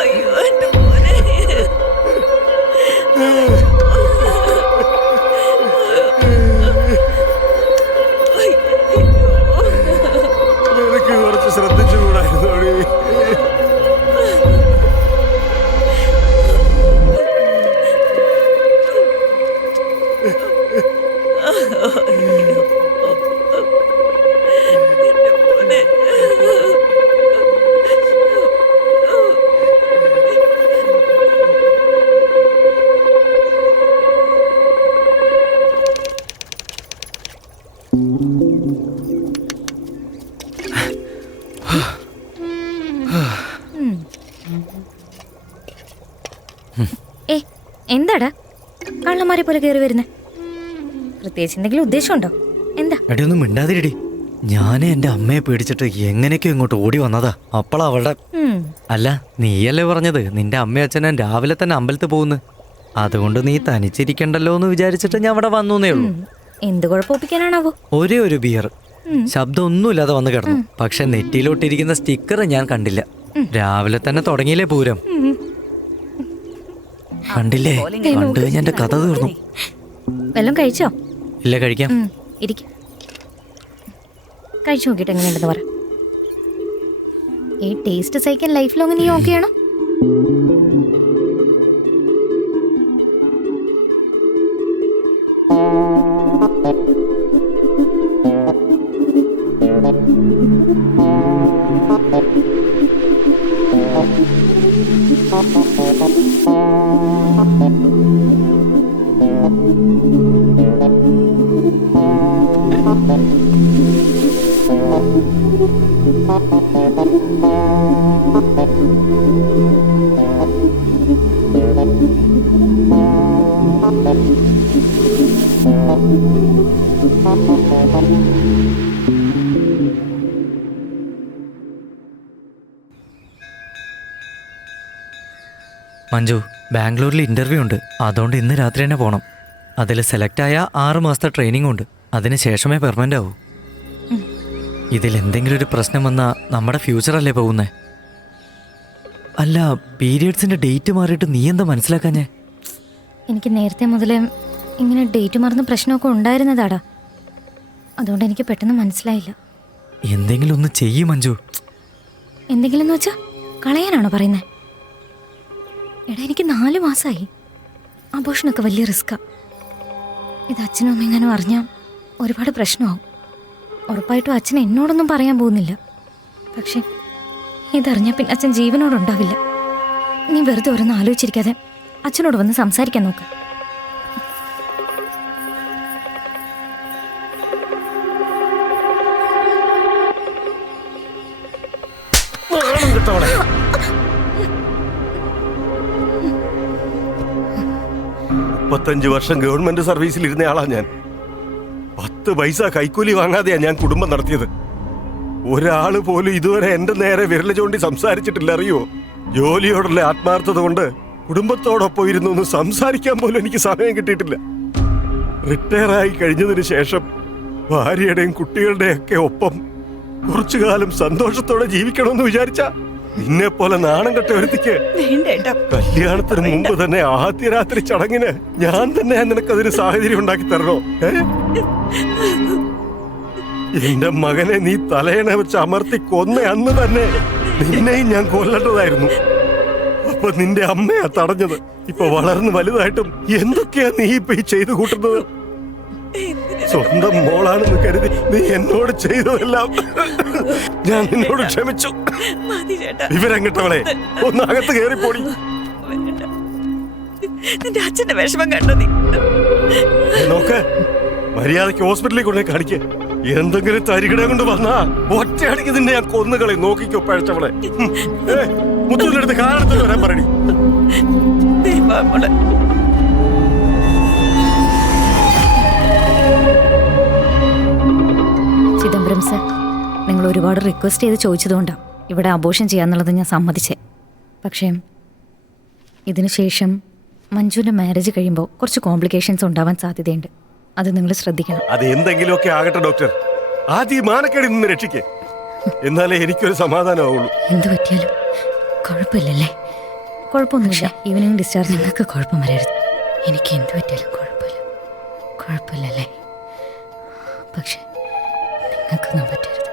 അയ്യോ എന്റെ മോനെ. നിനക്ക് കുറച്ച് ശ്രദ്ധിച്ചുകൂടായിരുന്നു. ഏ എന്താടാ കള്ളന്മാരെ പോലെ കയറി വരുന്നേ? പ്രത്യേകിച്ച് എന്തെങ്കിലും ഉദ്ദേശമുണ്ടോ? എന്താ? എടി ഒന്നും മിണ്ടാതിരിടി. ഞാനേ എന്റെ അമ്മയെ പേടിച്ചിട്ട് എങ്ങനെയൊക്കെയോ ഇങ്ങോട്ട് ഓടി വന്നതാ. അപ്പളാ അവളുടെ അല്ല നീയല്ലേ പറഞ്ഞത് നിന്റെ അമ്മയും അച്ഛനും രാവിലെ തന്നെ അമ്പലത്തിൽ പോകുന്നു. അതുകൊണ്ട് നീ തനിച്ചിരിക്കണ്ടല്ലോ എന്ന് വിചാരിച്ചിട്ട് ഞാൻ അവിടെ വന്നേ ഉള്ളൂ. എന്ത് കുഴപ്പമൊപ്പിക്കാനാണാവോ? ഒരേ ഒരു ബിയർ, ശബ്ദം ഒന്നുമില്ലാതെ വന്ന് കിടന്നു. പക്ഷെ നെറ്റിയിലോട്ടിരിക്കുന്ന സ്റ്റിക്കർ ഞാൻ കണ്ടില്ല. രാവിലെ തന്നെ തുടങ്ങിയില്ലേ പൂരം. കണ്ടില്ലേ? കണ്ടു കഴിഞ്ഞ എന്റെ കഥ തീർന്നു. വല്ലതും കഴിച്ചോ? ഇല്ല, കഴിക്കാം. ഇരിക്കും. കഴിച്ചു നോക്കിയിട്ട് എങ്ങനെയുണ്ടെന്ന് പറ. ഈ ടേസ്റ്റ് സഹിക്കാൻ ലൈഫ് ലോങ് നീ ഓക്കെ ആണോ? മഞ്ജു, ബാംഗ്ലൂരിൽ ഇന്റർവ്യൂ ഉണ്ട്. അതുകൊണ്ട് ഇന്ന് രാത്രി തന്നെ പോകണം. അതിൽ സെലക്ട് ആയ 6 മാസത്തെ ട്രെയിനിങ് ഉണ്ട്. അതിന് ശേഷമേ പെർമനന്റ് ആവൂ. ഇതിൽ എന്തെങ്കിലും ഒരു പ്രശ്നം വന്നാൽ നമ്മുടെ ഫ്യൂച്ചറല്ലേ പോകുന്നേ? അല്ല, പീരിയഡ്സിന്റെ ഡേറ്റ് മാറിയിട്ട് നീ എന്താ മനസ്സിലാക്കാഞ്ഞേ? എനിക്ക് നേരത്തെ മുതലേ ഇങ്ങനെ ഡേറ്റ് മറന്ന് പ്രശ്നമൊക്കെ ഉണ്ടായിരുന്നതാടാ. അതുകൊണ്ട് എനിക്ക് പെട്ടെന്ന് മനസ്സിലായില്ല. എന്തെങ്കിലും ഒന്ന് ചെയ്യും മഞ്ജു. എന്തെങ്കിലും എന്ന് വെച്ചാ കളയാനാണോ പറയുന്നത്? എടാ, എനിക്ക് 4 മാസമായി. അബോഷനൊക്കെ വലിയ റിസ്ക്കാ. ഇത് അച്ഛനും അമ്മയെങ്ങാനും അറിഞ്ഞാൽ ഒരുപാട് പ്രശ്നമാവും. ഉറപ്പായിട്ടും അച്ഛൻ എന്നോടൊന്നും പറയാൻ പോകുന്നില്ല. പക്ഷെ ഇതറിഞ്ഞാൽ പിന്നെ അച്ഛൻ ജീവനോടുണ്ടാവില്ല. നീ വെറുതെ ഓരോന്ന് ആലോചിച്ചിരിക്കാതെ അച്ഛനോട് വന്ന് സംസാരിക്കാൻ നോക്ക്. കിട്ടവളെ 35 വർഷം ഗവൺമെന്റ് സർവീസിൽ ഇരുന്ന ആളാ ഞാൻ. 10 പൈസ കൈക്കൂലി വാങ്ങാതെയാ ഞാൻ കുടുംബം നടത്തിയത്. ഒരാള് പോലും ഇതുവരെ എന്റെ നേരെ വിരല ചൂണ്ടി സംസാരിച്ചിട്ടില്ല. അറിയോ? ജോലിയോടുള്ള ആത്മാർത്ഥത കൊണ്ട് കുടുംബത്തോടൊപ്പം ഇരുന്ന് ഒന്ന് സംസാരിക്കാൻ പോലും എനിക്ക് സമയം കിട്ടിയിട്ടില്ല. റിട്ടയർ ആയി കഴിഞ്ഞതിന് ശേഷം ഭാര്യയുടെയും കുട്ടികളുടെയും ഒക്കെ ഒപ്പം കുറച്ചു കാലം സന്തോഷത്തോടെ ജീവിക്കണമെന്ന് വിചാരിച്ച നിന്നെ പോലെ നാണം കെട്ട ഒരുത്തിക്ക് കല്യാണത്തിന് മുമ്പ് തന്നെ ആദ്യ രാത്രി ചടങ്ങിന് ഞാൻ തന്നെ നിനക്കതിന് സാഹചര്യം ഉണ്ടാക്കി തരണോ? എന്റെ മകനെ നീ തലയണ വെച്ച് അമർത്തി കൊന്ന അന്ന് തന്നെ നിന്നെയും ഞാൻ കൊല്ലേണ്ടതായിരുന്നു. അപ്പൊ നിന്റെ അമ്മയാ തടഞ്ഞത്. ഇപ്പൊ വളർന്ന് വലുതായിട്ടും എന്തൊക്കെയാ നീ ഇപ്പൊ ഈ ചെയ്തു കൂട്ടുന്നത്? സ്വന്തം മോളാണെന്ന് കരുതി നീ എന്നോട് ചെയ്തതെല്ലാം ഞാൻ നിന്നോട് ക്ഷമിച്ചു. വിവരം കിട്ടവളെ, ഒന്ന് അകത്ത് കയറിപ്പോടി. നിന്റെ അച്ഛന്റെ വിഷമം കണ്ടോ നീ? നോക്ക്, മര്യാദയ്ക്ക് ഹോസ്പിറ്റലിൽ കൊണ്ടേ കാണിക്ക്. എന്തെങ്കിലും തരികിട കൊണ്ട് വന്നാ ഒറ്റയടിക്ക് നിന്നെ ഞാൻ കൊന്നുകളെ. നോക്കിക്കോ പഴച്ചവളെ. മുത്തൂരിന്റെ അടുത്ത് കാലെടുത്ത് വരാൻ പറയണി. ചിദംബരം സർ, നിങ്ങൾ ഒരുപാട് റിക്വസ്റ്റ് ചെയ്ത് ചോദിച്ചതുകൊണ്ടാണ് ഇവിടെ അബോഷൻ ചെയ്യാന്നുള്ളത് ഞാൻ സമ്മതിച്ചേ. പക്ഷേ ഇതിനുശേഷം മഞ്ജുവിൻ്റെ മാരേജ് കഴിയുമ്പോൾ കുറച്ച് കോംപ്ലിക്കേഷൻസ് ഉണ്ടാവാൻ സാധ്യതയുണ്ട്. അത് നിങ്ങൾ ശ്രദ്ധിക്കണം. അത് എന്തെങ്കിലുമൊക്കെ ആകട്ടെ ഡോക്ടർ. ആദ്യം മാനക്കേടിൽ നിന്ന് രക്ഷിക്കേ, എന്നാലേ എനിക്കൊരു സമാധാനമാവുള്ളൂ. എന്ത് പറ്റിയാലും കുഴപ്പമില്ലല്ലേ? കുഴപ്പമൊന്നുമില്ല. ഈവനിങ് ഡിസ്ചാർജ് നിങ്ങൾക്ക് കുഴപ്പം വരരുത്. എനിക്ക് എന്ത് പറ്റിയാലും കുഴപ്പമില്ലല്ലേ? പക്ഷെ നിങ്ങൾക്കൊന്നും പറ്റരുത്.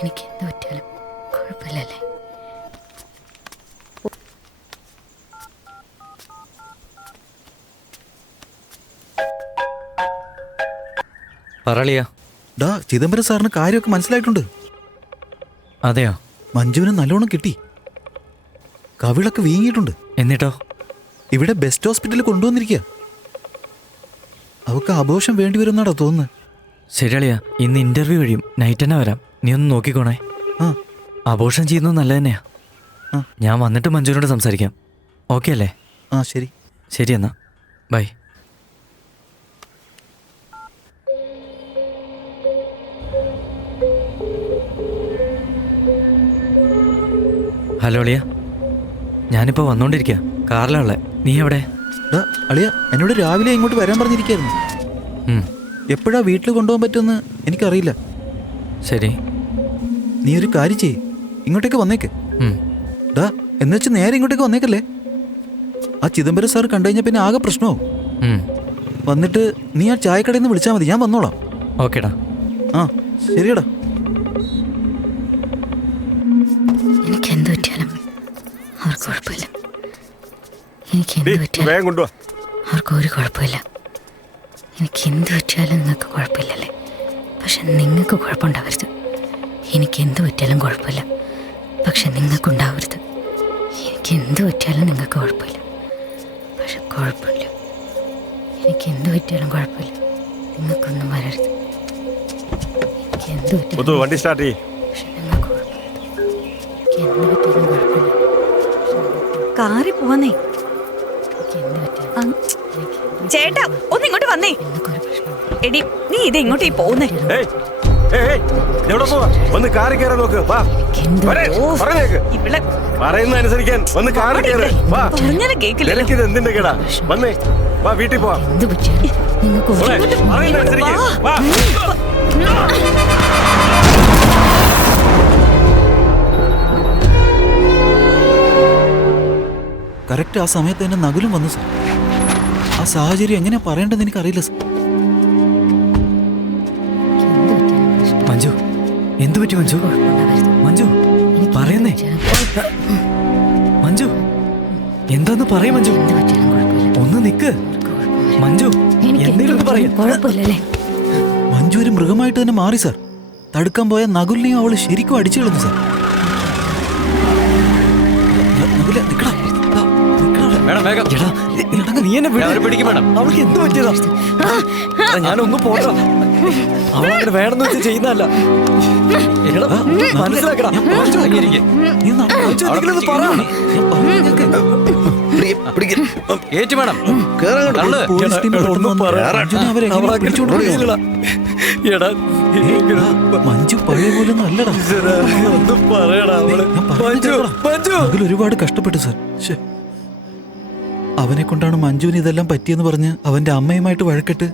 എനിക്ക് എന്ത് പറ്റിയാലും കുഴപ്പമില്ലല്ലേ? പറളിയാ. ഡാ, ചിദംബരം സാറിന് കാര്യമൊക്കെ മനസ്സിലായിട്ടുണ്ട്. അതെയോ? മഞ്ജുവിന് നല്ലോണം കിട്ടി. കവിളൊക്കെ വീങ്ങിയിട്ടുണ്ട്. എന്നിട്ടോ? ഇവിടെ ബെസ്റ്റ് ഹോസ്പിറ്റലിൽ കൊണ്ടുവന്നിരിക്കുക. അവൾക്ക് അബോഷം വേണ്ടി വരുന്നാടോ തോന്നുന്നത്. ശരിയാളിയാ, ഇന്ന് ഇന്റർവ്യൂ കഴിയും. നൈറ്റ് തന്നെ വരാം. നീ ഒന്ന് നോക്കിക്കോണേ. അബോഷം ചെയ്യുന്നത് നല്ല തന്നെയാ. ഞാൻ വന്നിട്ട് മഞ്ജുവിനോട് സംസാരിക്കാം. ഓക്കെ അല്ലേ? ശരി ശരി, എന്നാ ബൈ. ഹലോ അളിയ, ഞാനിപ്പോൾ വന്നോണ്ടിരിക്കുക. കാറിലാണല്ലേ. നീ എവിടെ? അളിയ, എന്നോട് രാവിലെ ഇങ്ങോട്ട് വരാൻ പറഞ്ഞിരിക്കായിരുന്നു. എപ്പോഴാ വീട്ടിൽ കൊണ്ടുപോകാൻ പറ്റുമെന്ന് എനിക്കറിയില്ല. ശരി, നീ ഒരു കാര്യം ചെയ്യ്, ഇങ്ങോട്ടേക്ക് വന്നേക്ക്. ഡാ, എന്നുവെച്ച് നേരെ ഇങ്ങോട്ടേക്ക് വന്നേക്കല്ലേ. ആ ചിദംബരം സാർ കണ്ടു കഴിഞ്ഞാൽ പിന്നെ ആകെ പ്രശ്നമാവും. വന്നിട്ട് നീ ആ ചായക്കടയിൽ നിന്ന് വിളിച്ചാൽ മതി, ഞാൻ വന്നോളാം. ഓക്കേടാ. ശരിയടാ. എനിക്ക് എന്ത് പറ്റിയാലും അവർക്ക് കുഴപ്പമില്ല. എനിക്ക് എന്ത് പറ്റിയാലും അവർക്ക് ഒരു കുഴപ്പമില്ല. എനിക്ക് എന്ത് പറ്റിയാലും നിങ്ങൾക്ക് കുഴപ്പമില്ലല്ലേ? പക്ഷെ നിങ്ങൾക്ക് കുഴപ്പമുണ്ടാവരുത്. എനിക്ക് എന്ത് പറ്റിയാലും കുഴപ്പമില്ല, പക്ഷെ നിങ്ങൾക്കുണ്ടാവരുത്. എനിക്ക് എന്ത് പറ്റിയാലും നിങ്ങൾക്ക് കുഴപ്പമില്ല, പക്ഷെ കുഴപ്പമില്ല. എനിക്ക് എന്ത് പറ്റിയാലും കുഴപ്പമില്ല, നിങ്ങൾക്കൊന്നും വരരുത്. എനിക്ക് എന്ത് പറ്റിയാലും വണ്ടി സ്റ്റാർട്ട് ചെയ്യ്. പക്ഷെ നിങ്ങൾക്ക് കുഴപ്പമില്ല. എനിക്ക് എന്ത് പറ്റിയാലും കുഴപ്പമില്ല. കാറി പോവാന്നേ. ചേട്ടാ, ഒന്ന് ഇങ്ങോട്ട് വന്നേ. എടി, നീ ഇത് ഇങ്ങോട്ടേ പോകുന്നേ? ഒന്ന് കാറി കയറാൻ നോക്ക്. പറയുന്ന അനുസരിക്കാൻ ഒന്ന് കാറി കയറ്. എനിക്കിത് എന്തിന്റെ കേടാ? വന്നേ, വാ, വീട്ടിൽ പോവാ. പറയുന്ന അനുസരിക്കാൻ. കറക്റ്റ് ആ സമയത്ത് തന്നെ നകുലും വന്നു സാർ. ആ സാഹചര്യം എങ്ങനെയാ പറയേണ്ടത് എനിക്കറിയില്ല സർ. മഞ്ജു എന്തു പറ്റി മഞ്ജു? മഞ്ജു പറയുന്നേ. മഞ്ജു എന്താന്ന് പറയും മഞ്ജു? ഒന്ന് നിക്ക് മഞ്ജു, എന്തെങ്കിലും ഒന്ന് പറയ്. കുഴപ്പമില്ലല്ലേ? മഞ്ജു ഒരു മൃഗമായിട്ട് തന്നെ മാറി സാർ. തടുക്കാൻ പോയ നകുലിനെയും അവള് ശരിക്കും അടിച്ചു കളഞ്ഞു സാർ. നകുല, നിക്കടാ. ദാ, നിക്കടാ അവിടെ. മേഡം വേഗം എടാ, എടാ, നീ എന്നെ വിട്. അവരെ പിടിക്കും മേഡം. അവൾക്ക് എന്ത് പറ്റിയതാ? എടാ, ഞാനൊന്ന് പോട്ടാ. അവളങ്ങനെ വേണമെന്ന് വെച്ച് ചെയ്യുന്നതല്ല. എടാ, മനസ്സിലാക്കടാ. മഞ്ജു, നീ നട- മഞ്ജു, എന്തെങ്കിലും ഒന്ന് പറ. ഏറ്റ് മേഡം തള്ളു. പോലീസ് ടീം പെട്ടെന്ന് വന്ന് മഞ്ജുവിനെ അവരെങ്ങനെ പിടിച്ചോണ്ട് പോയി? എടാ, മഞ്ജു പഴയ പോലെ ഒന്നും അല്ലടാ. ഒന്ന് പറയടാ അവള്. ഞാൻ പറയുന്നത് മഞ്ജു, കേൾക്കടാ. മഞ്ജു. നകുൽ ഒരുപാട് കഷ്ടപ്പെട്ടു സാർ. ശ്ശെ. അവനെ കൊണ്ടാണ് മഞ്ജുവിന് ഇതെല്ലാം പറ്റിയെന്ന് പറഞ്ഞ് അവന്റെ അമ്മയുമായിട്ട് വഴക്കിട്ട്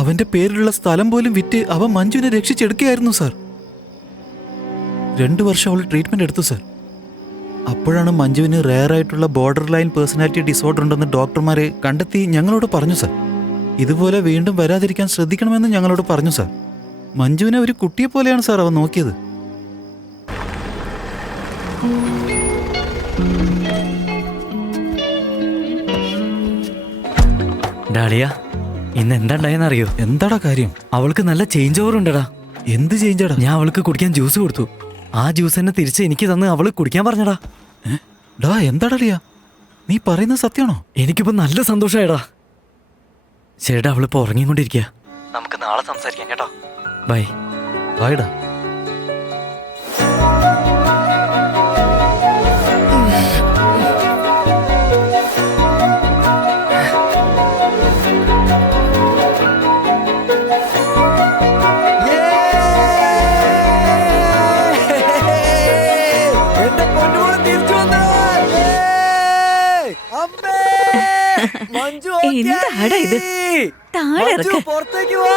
അവന്റെ പേരിലുള്ള സ്ഥലം പോലും വിറ്റ് അവൻ മഞ്ജുവിനെ രക്ഷിച്ചെടുക്കുകയായിരുന്നു സാർ. 2 വർഷം അവൾ ട്രീറ്റ്മെന്റ് എടുത്തു സാർ. അപ്പോഴാണ് മഞ്ജുവിന് റെയർ ആയിട്ടുള്ള ബോർഡർ ലൈൻ പേഴ്സണാലിറ്റി ഡിസോർഡർ ഉണ്ടെന്ന് ഡോക്ടർമാരെ കണ്ടെത്തി ഞങ്ങളോട് പറഞ്ഞു സാർ. ഇതുപോലെ വീണ്ടും വരാതിരിക്കാൻ ശ്രദ്ധിക്കണമെന്ന് ഞങ്ങളോട് പറഞ്ഞു സാർ. മഞ്ജുവിനെ ഒരു കുട്ടിയെ പോലെയാണ് സാർ അവൻ നോക്കിയത്. ഡാളിയ, ഇന്ന് എന്താ ഉണ്ടായെന്നറിയോ? എന്താടാ കാര്യം? അവൾക്ക് നല്ല ചേഞ്ച് ഓവർ ഉണ്ടടാ. എന്ത് ചേഞ്ചാടാ? ഞാൻ അവൾക്ക് കുടിക്കാൻ ജ്യൂസ് കൊടുത്തു. ആ ജ്യൂസ് തന്നെ തിരിച്ച് എനിക്ക് തന്ന് അവള് കുടിക്കാൻ പറഞ്ഞടാ. ഡാ എന്താടലിയാ നീ പറയുന്നത് സത്യമാണോ? എനിക്കിപ്പോ നല്ല സന്തോഷായടാ. ശരിടാ, അവളിപ്പോ ഉറങ്ങിക്കൊണ്ടിരിക്കുക. നമുക്ക് നാളെ സംസാരിക്കാം കേട്ടോ. ബൈ. ബായ്ഡാ. എന്താടാ ഇത്? താഴെ ഇറക്ക്. പുറത്തേക്ക് വാ.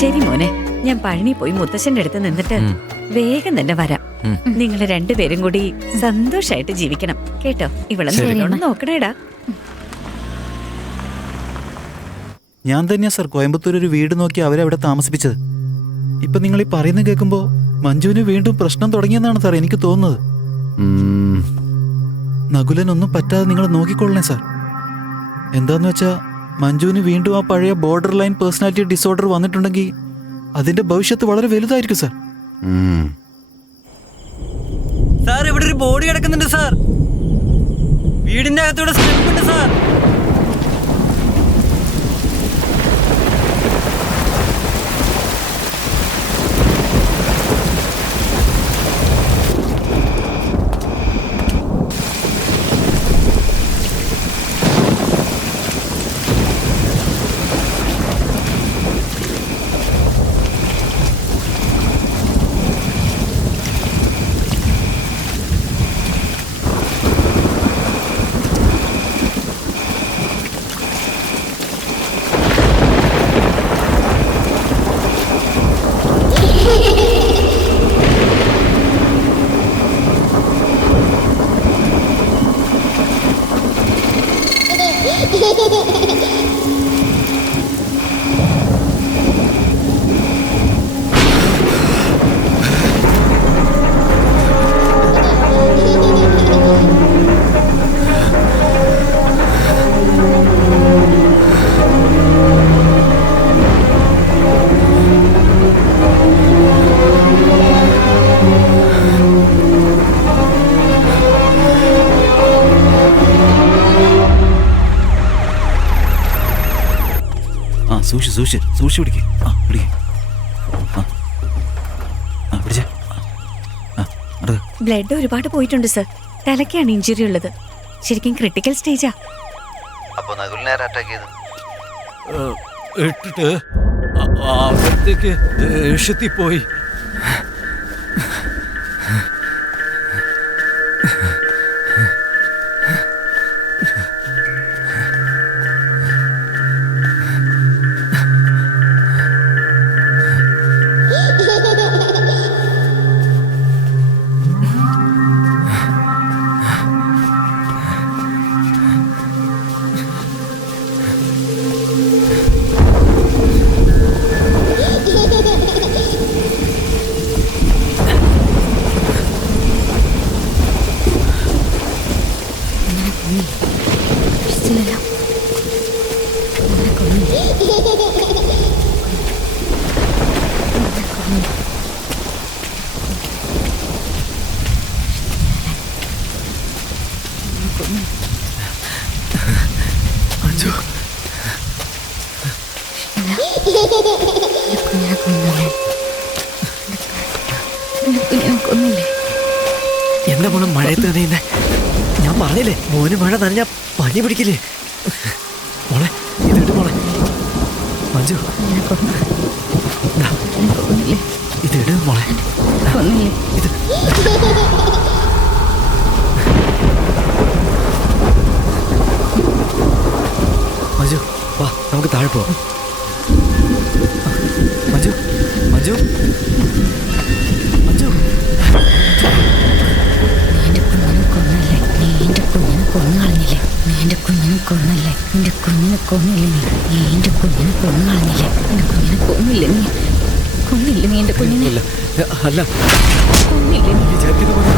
ശരി മോനെ, ഞാൻ പഴനി പോയി മുത്തശ്ശന്റെ അടുത്ത് നിന്നിട്ട് വേഗം തന്നെ വരാം. നിങ്ങൾ രണ്ടുപേരും കൂടി സന്തോഷായിട്ട് ജീവിക്കണം കേട്ടോ. ഇവിടെ നല്ലോണം നോക്കണേടാ. ഞാൻ തന്നെയാ സാർ കോയമ്പത്തൂർ ഒരു വീട് നോക്കി അവരെ അവിടെ താമസിപ്പിച്ചത്. ഇപ്പൊ നിങ്ങൾ ഈ പറയുന്നത് കേൾക്കുമ്പോ മഞ്ജുവിന് വീണ്ടും പ്രശ്നം തുടങ്ങിയെന്നാണ് സാർ എനിക്ക് തോന്നുന്നത്. നകുലനൊന്നും പറ്റാതെ നിങ്ങൾ നോക്കിക്കൊള്ളണേ സാർ. എന്താന്ന് വെച്ചാ മഞ്ജുവിന് വീണ്ടും ആ പഴയ ബോർഡർ ലൈൻ പേഴ്സണാലിറ്റി ഡിസോർഡർ വന്നിട്ടുണ്ടെങ്കിൽ അതിന്റെ ഭവിഷ്യത്ത് വളരെ വലുതായിരിക്കും സാർ. സാർ ഇവിടെ ഒരു ബോഡി കിടക്കുന്നുണ്ട് സാർ. വീടിന്റെ അകത്തൂടെ സ്റ്റെപ്പ് ഉണ്ട് സാർ. സൂക്ഷിച്ച് പിടിക്കേ. പിടിക്കേ. പിടിച്ചേ. ബ്ലഡ് ഒരുപാട് പോയിട്ടുണ്ട് സർ. തലയ്ക്കാണ് ഇഞ്ചുറി ഉള്ളത്. ശരിക്കും ക്രിട്ടിക്കൽ സ്റ്റേജാ. അപ്പൊ നകുലിനെ അറ്റാക്ക് ചെയ്തു. ഇട്ടിട്ട് അകത്തേക്ക് ദേഷ്യത്തിൽ പോയി. എന്താ മോളെ മഴയത്ത് നനയുന്നേ? ഞാൻ പറഞ്ഞില്ലേ മോന് മഴ നനഞ്ഞ പനി പിടിക്കില്ലേ? മോളെ ഇതിട്ട് മോളെ മഞ്ജു ഇതിട് മോളെ ഇത് മഞ്ജു വാ നമുക്ക് താഴെ പോവാം. മഞ്ജു മഞ്ജു മഞ്ജു എന്റെ കുഞ്ഞിനെ കൊന്നുകളഞ്ഞില്ലേ? നീ എന്റെ കുഞ്ഞിനെ കൊന്നല്ലേ? എന്റെ കുഞ്ഞിനെ കൊന്നില്ലേ? നീ എന്റെ കുഞ്ഞിനെ കൊന്നുകളഞ്ഞില്ലേ? എന്റെ കുഞ്ഞിനെ കൊന്നില്ലേ? നീ കൊന്നില്ലേ? നീ എന്റെ കുഞ്ഞിനെ അല്ല കൊന്നില്ലേ? നീ വിചാരിക്കുന്ന പോലെ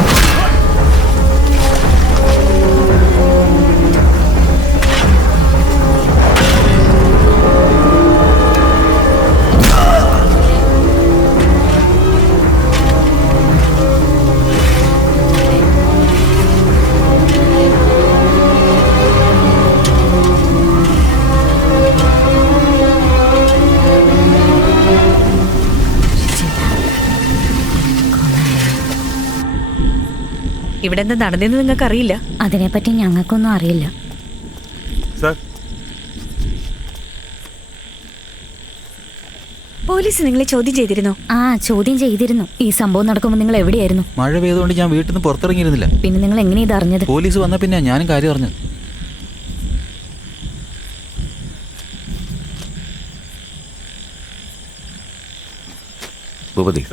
ഇവിടെ എന്താ നടന്നെന്ന് നിങ്ങൾക്ക് അറിയില്ല? അതിനെപ്പറ്റി ഞങ്ങൾക്കൊന്നും അറിയില്ല. സാർ പോലീസ് നിങ്ങളെ ചോദ്യം ചെയ്തിരുന്നോ? ചോദ്യം ചെയ്തിരുന്നു. ഈ സംഭവം നടക്കുമ്പോൾ നിങ്ങൾ എവിടെയായിരുന്നു? മഴ പെയ്തുകൊണ്ട് ഞാൻ വീട്ടിൽ നിന്ന് പുറത്തിറങ്ങിയിരുന്നില്ല. പിന്നെ നിങ്ങൾ എങ്ങനെ ഇത് അറിഞ്ഞത്? പോലീസ് വന്ന പിന്നെ ഞാനും കാര്യം അറിഞ്ഞത്. ഭൂപതി,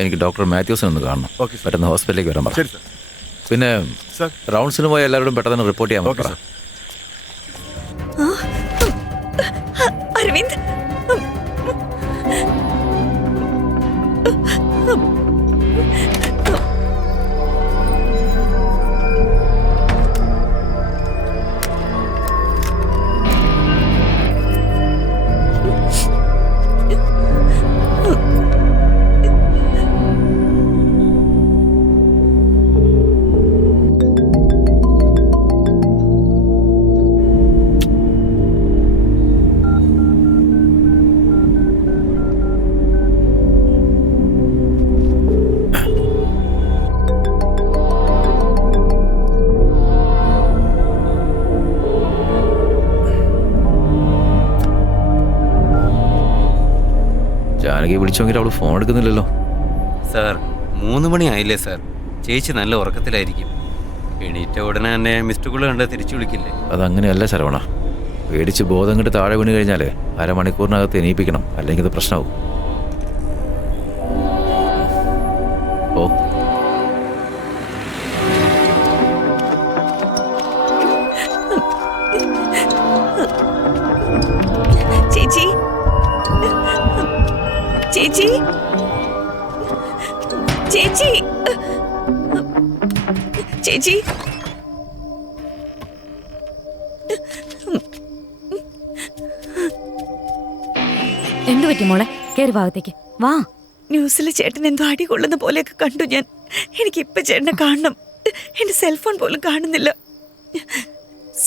എനിക്ക് ഡോക്ടർ മാത്യൂസിനെ ഒന്ന് കാണണം. പെട്ടെന്ന് ഹോസ്പിറ്റലിലേക്ക് വരാൻ പറ. പിന്നെ റൗണ്ട്സിന് പോയ എല്ലാവരോടും പെട്ടെന്ന് റിപ്പോർട്ട് ചെയ്യാൻ പറ. അരവിന്ദ്, ജാനകി വിളിച്ചോങ്കിൽ അവള് ഫോൺ എടുക്കുന്നില്ലല്ലോ. സാർ 3 മണി ആയില്ലേ സാർ? ചേച്ചി നല്ല ഉറക്കത്തിലായിരിക്കും. എണീറ്റ ഉടനെ തന്നെ മിസ്ഡ് കോൾ കണ്ട് തിരിച്ചു വിളിക്കില്ലേ? അതങ്ങനെയല്ല ശരവണ. പേടിച്ച് ബോധം കെട്ട് താഴെ വീണ് കഴിഞ്ഞാലേ അരമണിക്കൂറിനകത്ത് എണീപ്പിക്കണം, അല്ലെങ്കിൽ ഇത് പ്രശ്നമാവും. ഓ ചേച്ചി, ചേച്ചി, ചേച്ചി, ചേച്ചി, എന്തു പറ്റി മോളെ? കേറി ഭാഗത്തേക്ക് വാ. ന്യൂസിൽ ചേട്ടൻ എന്തോ അടി കൊള്ളുന്ന പോലെയൊക്കെ കണ്ടു ഞാൻ. എനിക്കിപ്പൊ ചേട്ടനെ കാണണം. എന്റെ സെൽഫോൺ പോലും കാണുന്നില്ല.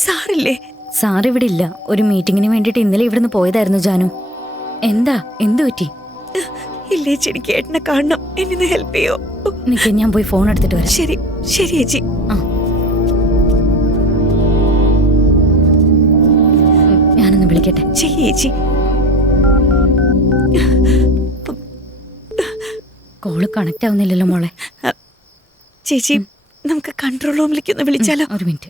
സാറില്ലേ? സാർ ഇവിടെ ഇല്ല. ഒരു മീറ്റിങ്ങിന് വേണ്ടിയിട്ട് ഇന്നലെ ഇവിടുന്ന് പോയതായിരുന്നു ജാനു. എന്താ? എന്തു പറ്റി? ഇല്ലേ, എനിക്ക് ഏട്ടനെ കാണണം. എന്നെ ഹെൽപ്പ് ചെയ്യോ? നിക്ക്, ഞാൻ പോയി ഫോൺ എടുത്തിട്ട് വരാം. ശരി ശരി ചേച്ചി. ഞാനൊന്ന് വിളിക്കട്ടെ. ശരി ചേച്ചി. കോള് കണക്ട് ആവുന്നില്ലല്ലോ മോളെ. ചേച്ചി നമുക്ക് കൺട്രോൾ റൂമിലേക്ക് ഒന്ന് വിളിച്ചാലോ? ഒരു മിനിറ്റ്.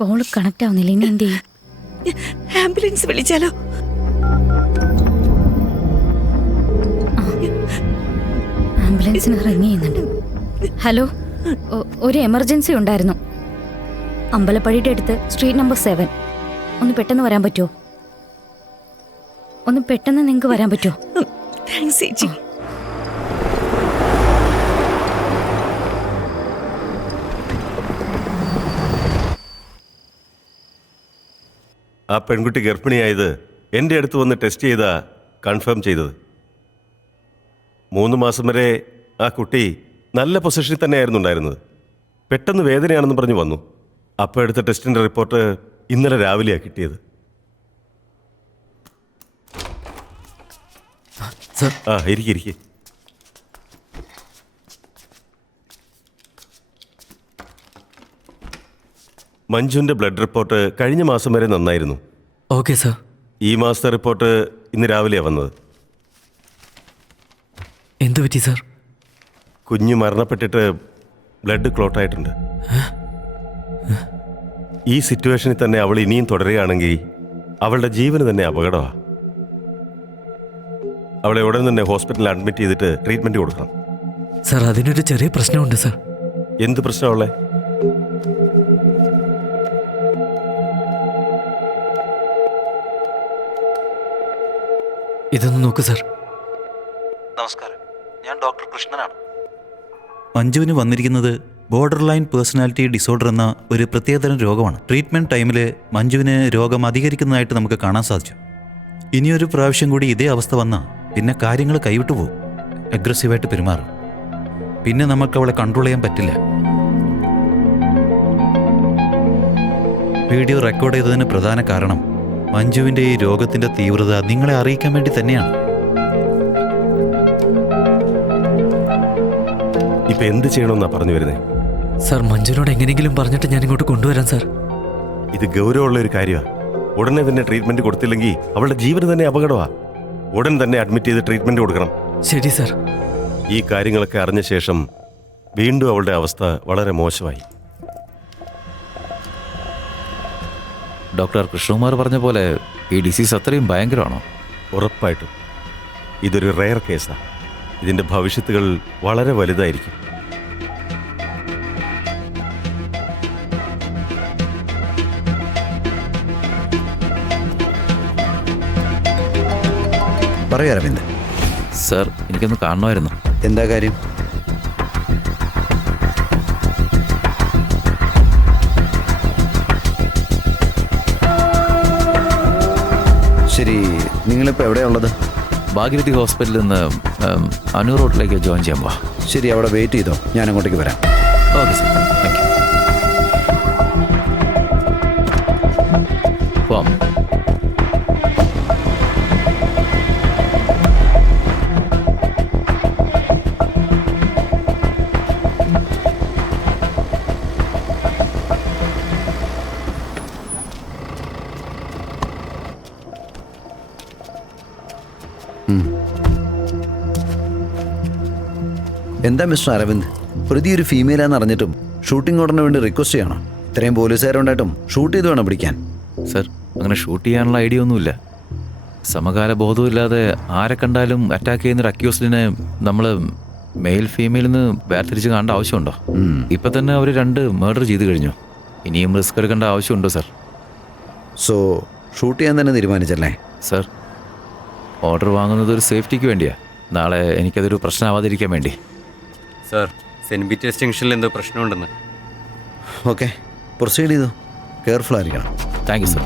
കോള് കണക്ട് ആവുന്നില്ല, ഇനി എന്ത് ചെയ്യും? ആംബുലൻസ് വിളിച്ചാലോ? ആംബുലൻസിന് റിങ് ചെയ്യുന്നുണ്ട്. ഹലോ, ഒരു എമർജൻസി ഉണ്ടായിരുന്നു. അമ്പലപ്പടിയുടെ അടുത്ത് സ്ട്രീറ്റ് നമ്പർ 7. ഒന്ന് പെട്ടെന്ന് വരാൻ പറ്റുമോ? ഒന്ന് പെട്ടെന്ന് നിങ്ങൾക്ക് വരാൻ പറ്റുമോ? താങ്ക്സ് ചേച്ചി. ആ പെൺകുട്ടി ഗർഭിണിയായത് എൻ്റെ അടുത്ത് വന്ന് ടെസ്റ്റ് ചെയ്താ കൺഫേം ചെയ്തത്. 3 മാസം വരെ ആ കുട്ടി നല്ല പൊസിഷനിൽ തന്നെയായിരുന്നു ഉണ്ടായിരുന്നത്. പെട്ടെന്ന് വേദനയാണെന്ന് പറഞ്ഞു വന്നു. അപ്പോൾ എടുത്ത ടെസ്റ്റിൻ്റെ റിപ്പോർട്ട് ഇന്നലെ രാവിലെയാണ് കിട്ടിയത്. ആ ഇരിക്കെ. മഞ്ജുവിൻ്റെ ബ്ലഡ് റിപ്പോർട്ട് കഴിഞ്ഞ മാസം വരെ നന്നായിരുന്നു. Okay sir. ഈ മാസത്തെ റിപ്പോർട്ട് ഇന്ന് രാവിലെയാണ് വന്നത്. എന്തു പറ്റി സർ? കുഞ്ഞ് മരണപ്പെട്ടിട്ട് ബ്ലഡ് ക്ലോട്ടായിട്ടുണ്ട്. ഈ സിറ്റുവേഷനിൽ തന്നെ അവൾ ഇനിയും തുടരുകയാണെങ്കിൽ അവളുടെ ജീവന് തന്നെ അപകടമാണ്. അവളെ ഉടൻ തന്നെ ഹോസ്പിറ്റലിൽ അഡ്മിറ്റ് ചെയ്തിട്ട് ട്രീറ്റ്മെൻറ്റ് കൊടുക്കണം. സർ, അതിനൊരു ചെറിയ പ്രശ്നമുണ്ട് സർ. എന്ത് പ്രശ്നമുള്ളേ? ഇതൊന്ന് നോക്കൂ സർ. നമസ്കാരം, ഞാൻ ഡോക്ടർ കൃഷ്ണനാണ്. മഞ്ജുവിന് വന്നിരിക്കുന്നത് ബോർഡർ ലൈൻ പേഴ്സണാലിറ്റി ഡിസോർഡർ എന്ന ഒരു പ്രത്യേകതരം രോഗമാണ്. ട്രീറ്റ്മെൻറ്റ് ടൈമിൽ മഞ്ജുവിന് രോഗം അധികരിക്കുന്നതായിട്ട് നമുക്ക് കാണാൻ സാധിച്ചു. ഇനിയൊരു പ്രാവശ്യം കൂടി ഇതേ അവസ്ഥ വന്നാൽ പിന്നെ കാര്യങ്ങൾ കൈവിട്ടു പോകും. അഗ്രസീവായിട്ട് പെരുമാറും. പിന്നെ നമുക്ക് അവളെ കൺട്രോൾ ചെയ്യാൻ പറ്റില്ല. വീഡിയോ റെക്കോർഡ് ചെയ്തതിന് പ്രധാന കാരണം മഞ്ജുവിൻ്റെ ഈ രോഗത്തിൻ്റെ തീവ്രത നിങ്ങളെ അറിയിക്കാൻ വേണ്ടി തന്നെയാണ്. ഇപ്പൊ എന്ത് ചെയ്യണമെന്നാ പറഞ്ഞു വരുന്നേ? സർ, മഞ്ജുവിനോട് എങ്ങനെയെങ്കിലും പറഞ്ഞിട്ട് ഞാൻ ഇങ്ങോട്ട് കൊണ്ടുവരാം സർ. ഇത് ഗൗരവമുള്ള ഒരു കാര്യമാണ്. ഉടനെ തന്നെ ട്രീറ്റ്മെന്റ് കൊടുത്തില്ലെങ്കിൽ അവളുടെ ജീവന് തന്നെ അപകടമാണ്. ഉടൻ തന്നെ അഡ്മിറ്റ് ചെയ്ത് ട്രീറ്റ്മെന്റ് കൊടുക്കണം. ശരി സർ. ഈ കാര്യങ്ങളൊക്കെ അറിഞ്ഞ ശേഷം വീണ്ടും അവളുടെ അവസ്ഥ വളരെ മോശമായി. ഡോക്ടർ കൃഷ്ണകുമാർ പറഞ്ഞ പോലെ ഈ ഡിസീസ് അത്രയും ഭയങ്കരമാണോ? ഉറപ്പായിട്ടും ഇതൊരു റെയർ കേസാണ്. ഇതിൻ്റെ ഭവിഷ്യത്തുകൾ വളരെ വലുതായിരിക്കും. പറയൂ അരവിന്ദ്. സർ, എനിക്കൊന്ന് കാണണമായിരുന്നു. എന്താ കാര്യം? ശരി, നിങ്ങളിപ്പോൾ എവിടെയാണ് ഉള്ളത്? ഭാഗീരഥി ഹോസ്പിറ്റലിൽ നിന്ന് അനൂർ റോഡിലേക്ക് ജോയിൻ ചെയ്യാൻ പോവാ. ശരി, അവിടെ വെയിറ്റ് ചെയ്തോ, ഞാൻ അങ്ങോട്ടേക്ക് വരാം. Okay sir, thank you. പോവാം. എന്താ മിസ്റ്റർ അരവിന്ദ്, പ്രതി ഒരു ഫീമെയിലാന്ന് അറിഞ്ഞിട്ടും ഷൂട്ടിംഗ് ഓർഡറിന് വേണ്ടി റിക്വസ്റ്റ് ചെയ്യണം? ഇത്രയും പോലീസുകാരുണ്ടായിട്ടും ഷൂട്ട് ചെയ്ത് വേണം പിടിക്കാൻ. സർ, അങ്ങനെ ഷൂട്ട് ചെയ്യാനുള്ള ഐഡിയ ഒന്നുമില്ല. സമകാല ബോധമില്ലാതെ ആരെ കണ്ടാലും അറ്റാക്ക് ചെയ്യുന്നൊരു അക്യൂസ്ഡിനെ നമ്മൾ മെയിൽ ഫീമെയിൽ നിന്ന് വേർതിരിച്ച് കാണേണ്ട ആവശ്യമുണ്ടോ? ഇപ്പം തന്നെ അവർ 2 മർഡർ ചെയ്ത് കഴിഞ്ഞു. ഇനിയും റിസ്ക് എടുക്കേണ്ട ആവശ്യമുണ്ടോ സർ? സോ ഷൂട്ട് ചെയ്യാൻ തന്നെ തീരുമാനിച്ചല്ലേ? സർ, ഓർഡർ വാങ്ങുന്നത് ഒരു സേഫ്റ്റിക്ക് വേണ്ടിയാണ്. നാളെ എനിക്കതൊരു പ്രശ്നമാവാതിരിക്കാൻ വേണ്ടി. സർ, സെന്റ് പീറ്റേഴ്സ് ജംഗ്ഷനിൽ എന്തോ പ്രശ്നമുണ്ടെന്ന്. ഓക്കെ, പ്രൊസീഡ് ചെയ്തു. കെയർഫുൾ ആയിരിക്കണം. Thank you sir.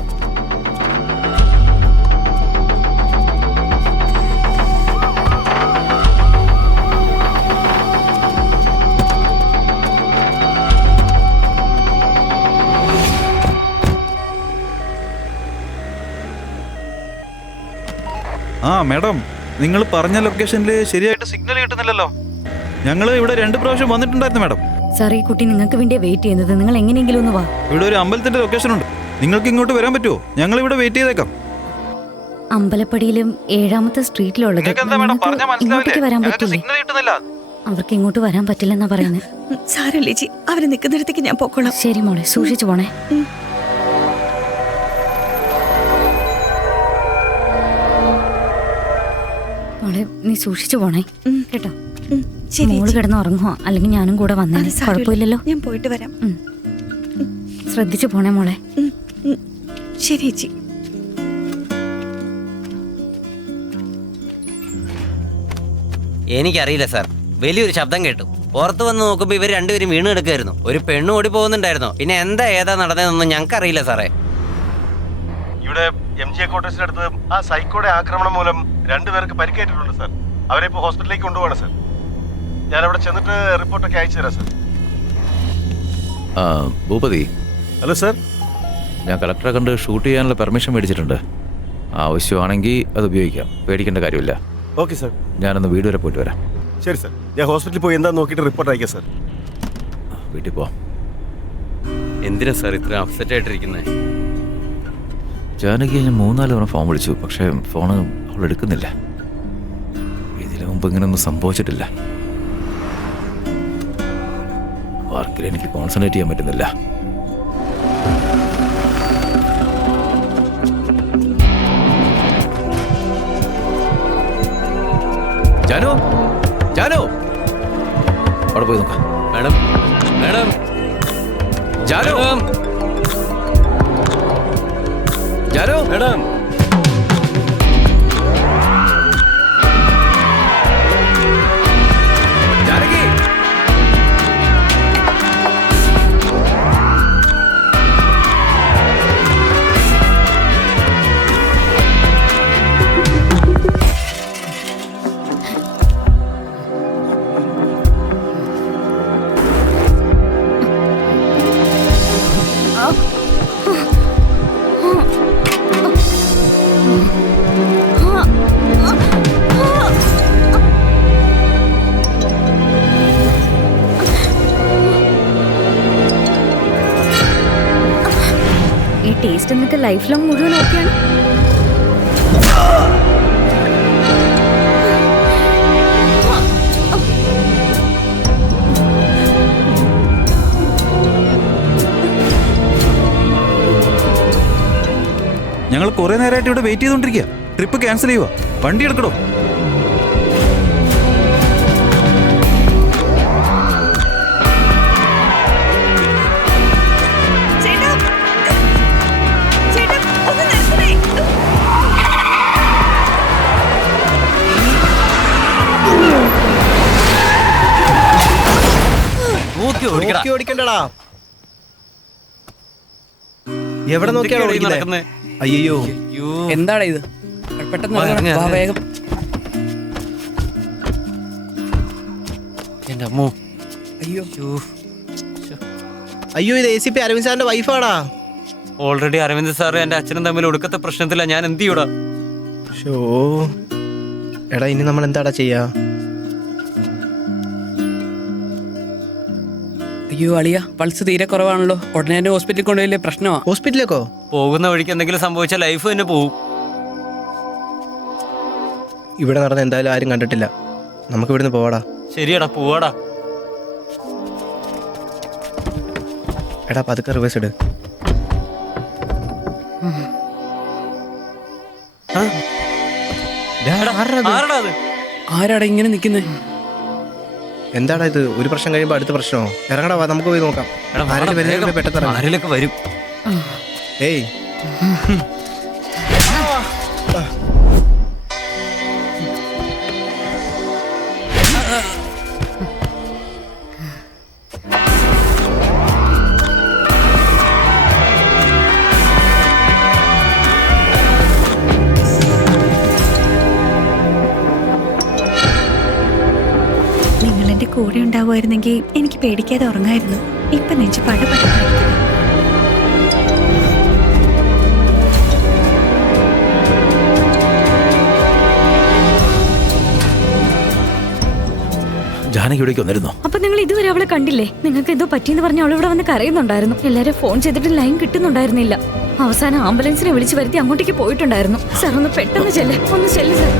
മാഡം, നിങ്ങൾ പറഞ്ഞ ലൊക്കേഷനിൽ ശരിയായിട്ട് സിഗ്നൽ കിട്ടുന്നില്ലല്ലോ. ഞങ്ങൾ ഇവിടെ 2 പ്രാവശ്യം വന്നിട്ടുണ്ടായിരുന്നു മാഡം. സാർ, ഈ കുട്ടി നിങ്ങൾക്ക് വേണ്ടിയാ വെയിറ്റ് ചെയ്യുന്നത്. നിങ്ങൾ എങ്ങനെയെങ്കിലും ഒന്ന് വാ. ഇവിടെ ഒരു അമ്പലത്തിന്റെ ലൊക്കേഷൻ ഉണ്ട്. നിങ്ങൾക്ക് ഇങ്ങോട്ട് വരാൻ പറ്റുമോ? ഞങ്ങൾ ഇവിടെ വെയിറ്റ് ചെയ്തേക്കാം. അമ്പലപ്പടിയിലും 7ാമത്തെ സ്ട്രീറ്റിലുള്ളത്. ഇങ്ങോട്ടേക്ക് വരാൻ പറ്റില്ലേ? അവർക്ക് ഇങ്ങോട്ട് വരാൻ പറ്റില്ലെന്നാ പറയുന്നത്. സാരല്ലേ ചേച്ചി, അവര് നിൽക്കുന്നിടത്തേക്ക് ഞാൻ പോക്കോളാം. ശരി മോളെ, സൂക്ഷിച്ചു പോണേ. മോളെ, നീ സൂക്ഷിച്ചു പോണേ കേട്ടോ. മോള് കിടന്ന് ഉറങ്ങുക, അല്ലെങ്കിൽ ഞാനും കൂടെ വന്നേ. കുഴപ്പമില്ലല്ലോ. ഞാൻ പോയിട്ട് വരാം. ശ്രദ്ധിച്ചു പോണേ മോളെ. ശരി ചേച്ചി. എനിക്കറിയില്ല സാർ, വലിയൊരു ശബ്ദം കേട്ടു. പുറത്ത് വന്ന് നോക്കുമ്പോൾ ഇവർ രണ്ടുപേരും വീണ് കിടക്കായിരുന്നു. ഒരു പെണ്ണ് ഓടി പോകുന്നുണ്ടായിരുന്നു. പിന്നെ ഏതാ നടന്നതെന്നൊന്നും ഞങ്ങൾക്കറിയില്ല സാറേ. ഇവിടെ MGA ക്വാർട്ടേഴ്സിനടുത്ത് ആ സൈക്കോയുടെ ആക്രമണം മൂലം 2 പേർക്ക് പരിക്കേറ്റിട്ടുണ്ട് സാർ. അവരെ ഇപ്പോൾ ഹോസ്പിറ്റലിലേക്ക് കൊണ്ടുപോകണം സാർ. ഞാൻ അവിടെ ചെന്നിട്ട് റിപ്പോർട്ടൊക്കെ അയച്ചു തരാം സാർ. ഭൂപതി. Hello sir. ഞാൻ കളക്ടറെ കണ്ട് ഷൂട്ട് ചെയ്യാനുള്ള പെർമിഷൻ മേടിച്ചിട്ടുണ്ട്. ആവശ്യമാണെങ്കിൽ അത് ഉപയോഗിക്കാം, പേടിക്കേണ്ട കാര്യമില്ല. Okay sir. ഞാനൊന്ന് വീട് വരെ പോയിട്ട് വരാം. ശരി സാർ, ഞാൻ ഹോസ്പിറ്റലിൽ പോയി എന്താ നോക്കിയിട്ട് റിപ്പോർട്ട് അയക്കാം സാർ. വീട്ടിൽ പോവാം. എന്തിനാ സാർ ഇത്ര അപ്സെറ്റ് ആയിട്ടിരിക്കുന്നത്? ജാനകി ഞാൻ 3-4 തവണ ഫോൺ വിളിച്ചു, പക്ഷേ ഫോണ് അവൾ എടുക്കുന്നില്ല. ഇതിനു മുമ്പ് ഇങ്ങനെയൊന്നും സംഭവിച്ചിട്ടില്ല. വർക്കിൽ എനിക്ക് കോൺസെൻട്രേറ്റ് ചെയ്യാൻ പറ്റുന്നില്ല. ജാനു, ജാനു, അവിടെ പോയി നോക്കാം. Madam, madam, Janu, Janu, madam. Janaki. ഈ ടേസ്റ്റ് എന്നൊക്കെ ലൈഫ് ലോങ് മുഴുവൻ ഓക്കെയാണ്. ഞങ്ങൾ കുറെ നേരമായിട്ട് ഇവിടെ വെയിറ്റ് ചെയ്തോണ്ടിരിക്കുക. ട്രിപ്പ് ക്യാൻസൽ ചെയ്യുക. വണ്ടി എടുക്കണോ? ഓടിക്കണ്ടടാ. എവിടെ നോക്കിയാണ് ഓടിക്കുന്നത്? അയ്യോ, എന്താണ് ഇത്? പെട്ടെന്ന് വേഗം. എന്റെ അമ്മോ. അയ്യോ, അയ്യോ, ഇത് ACP അരവിന്ദ് സാറിന്റെ വൈഫാടാ. ഓൾറെഡി അരവിന്ദ് സാറ് എന്റെ അച്ഛനും തമ്മിൽ ഒടുക്കത്തെ പ്രശ്നത്തില്ല. ഞാൻ എന്ത് ചെയ്യൂടാ? എടാ, ഇനി നമ്മൾ എന്താടാ ചെയ്യാ? അയ്യോ അളിയ, പൾസ് തീരെ കുറവാണല്ലോ. ഉടനെ തന്നെ ഹോസ്പിറ്റലിൽ കൊണ്ടുപോയില്ലേ? പ്രശ്നമാ. ഹോസ്പിറ്റലിലേക്കോ? പോകുന്ന വഴിക്ക് എന്തെങ്കിലും സംഭവിച്ചാൽ ലൈഫ് തന്നെ പോവും. ഇവിടെ നടന്ന എന്തായാലും ആരും കണ്ടിട്ടില്ല. നമുക്ക് ഇവിടുന്ന് പോവാടാ. ശരിയടാ, പോവാടാ. എടാ, പതുക്കെ റിവേഴ്സ് ഇട്. ആരാടാ ഇങ്ങനെ നിക്കുന്നേ? എന്താടാ ഇത്? ഒരു പ്രശ്നം കഴിയുമ്പോ അടുത്ത പ്രശ്നമോ? ഇറങ്ങടാ, വാ, നമുക്ക് പോയി നോക്കാം. ആരെങ്കിലും വരും. ഏയ്, നിങ്ങളെന്റെ കൂടെ ഉണ്ടാവുമായിരുന്നെങ്കിൽ എനിക്ക് പേടിക്കാതെ ഉറങ്ങായിരുന്നു. ഇപ്പൊ നെഞ്ച് പടപട. ജാനകി ഇവിടേക്ക് വന്നിരുന്നോ? അപ്പൊ നിങ്ങൾ ഇതുവരെ അവളെ കണ്ടില്ലേ? നിങ്ങൾക്ക് എന്തോ പറ്റിയെന്ന് പറഞ്ഞ അവൾ ഇവിടെ വന്ന് കരയുന്നുണ്ടായിരുന്നു. എല്ലാരും ഫോൺ ചെയ്തിട്ട് ലൈൻ കിട്ടുന്നുണ്ടായിരുന്നില്ല. അവസാനം ആംബുലൻസിനെ വിളിച്ചു വരുത്തി അങ്ങോട്ടേക്ക് പോയിട്ടുണ്ടായിരുന്നു. സാർ ഒന്ന് പെട്ടെന്ന് ചെല്ല്, ഒന്ന് ചെല്ല് സാർ.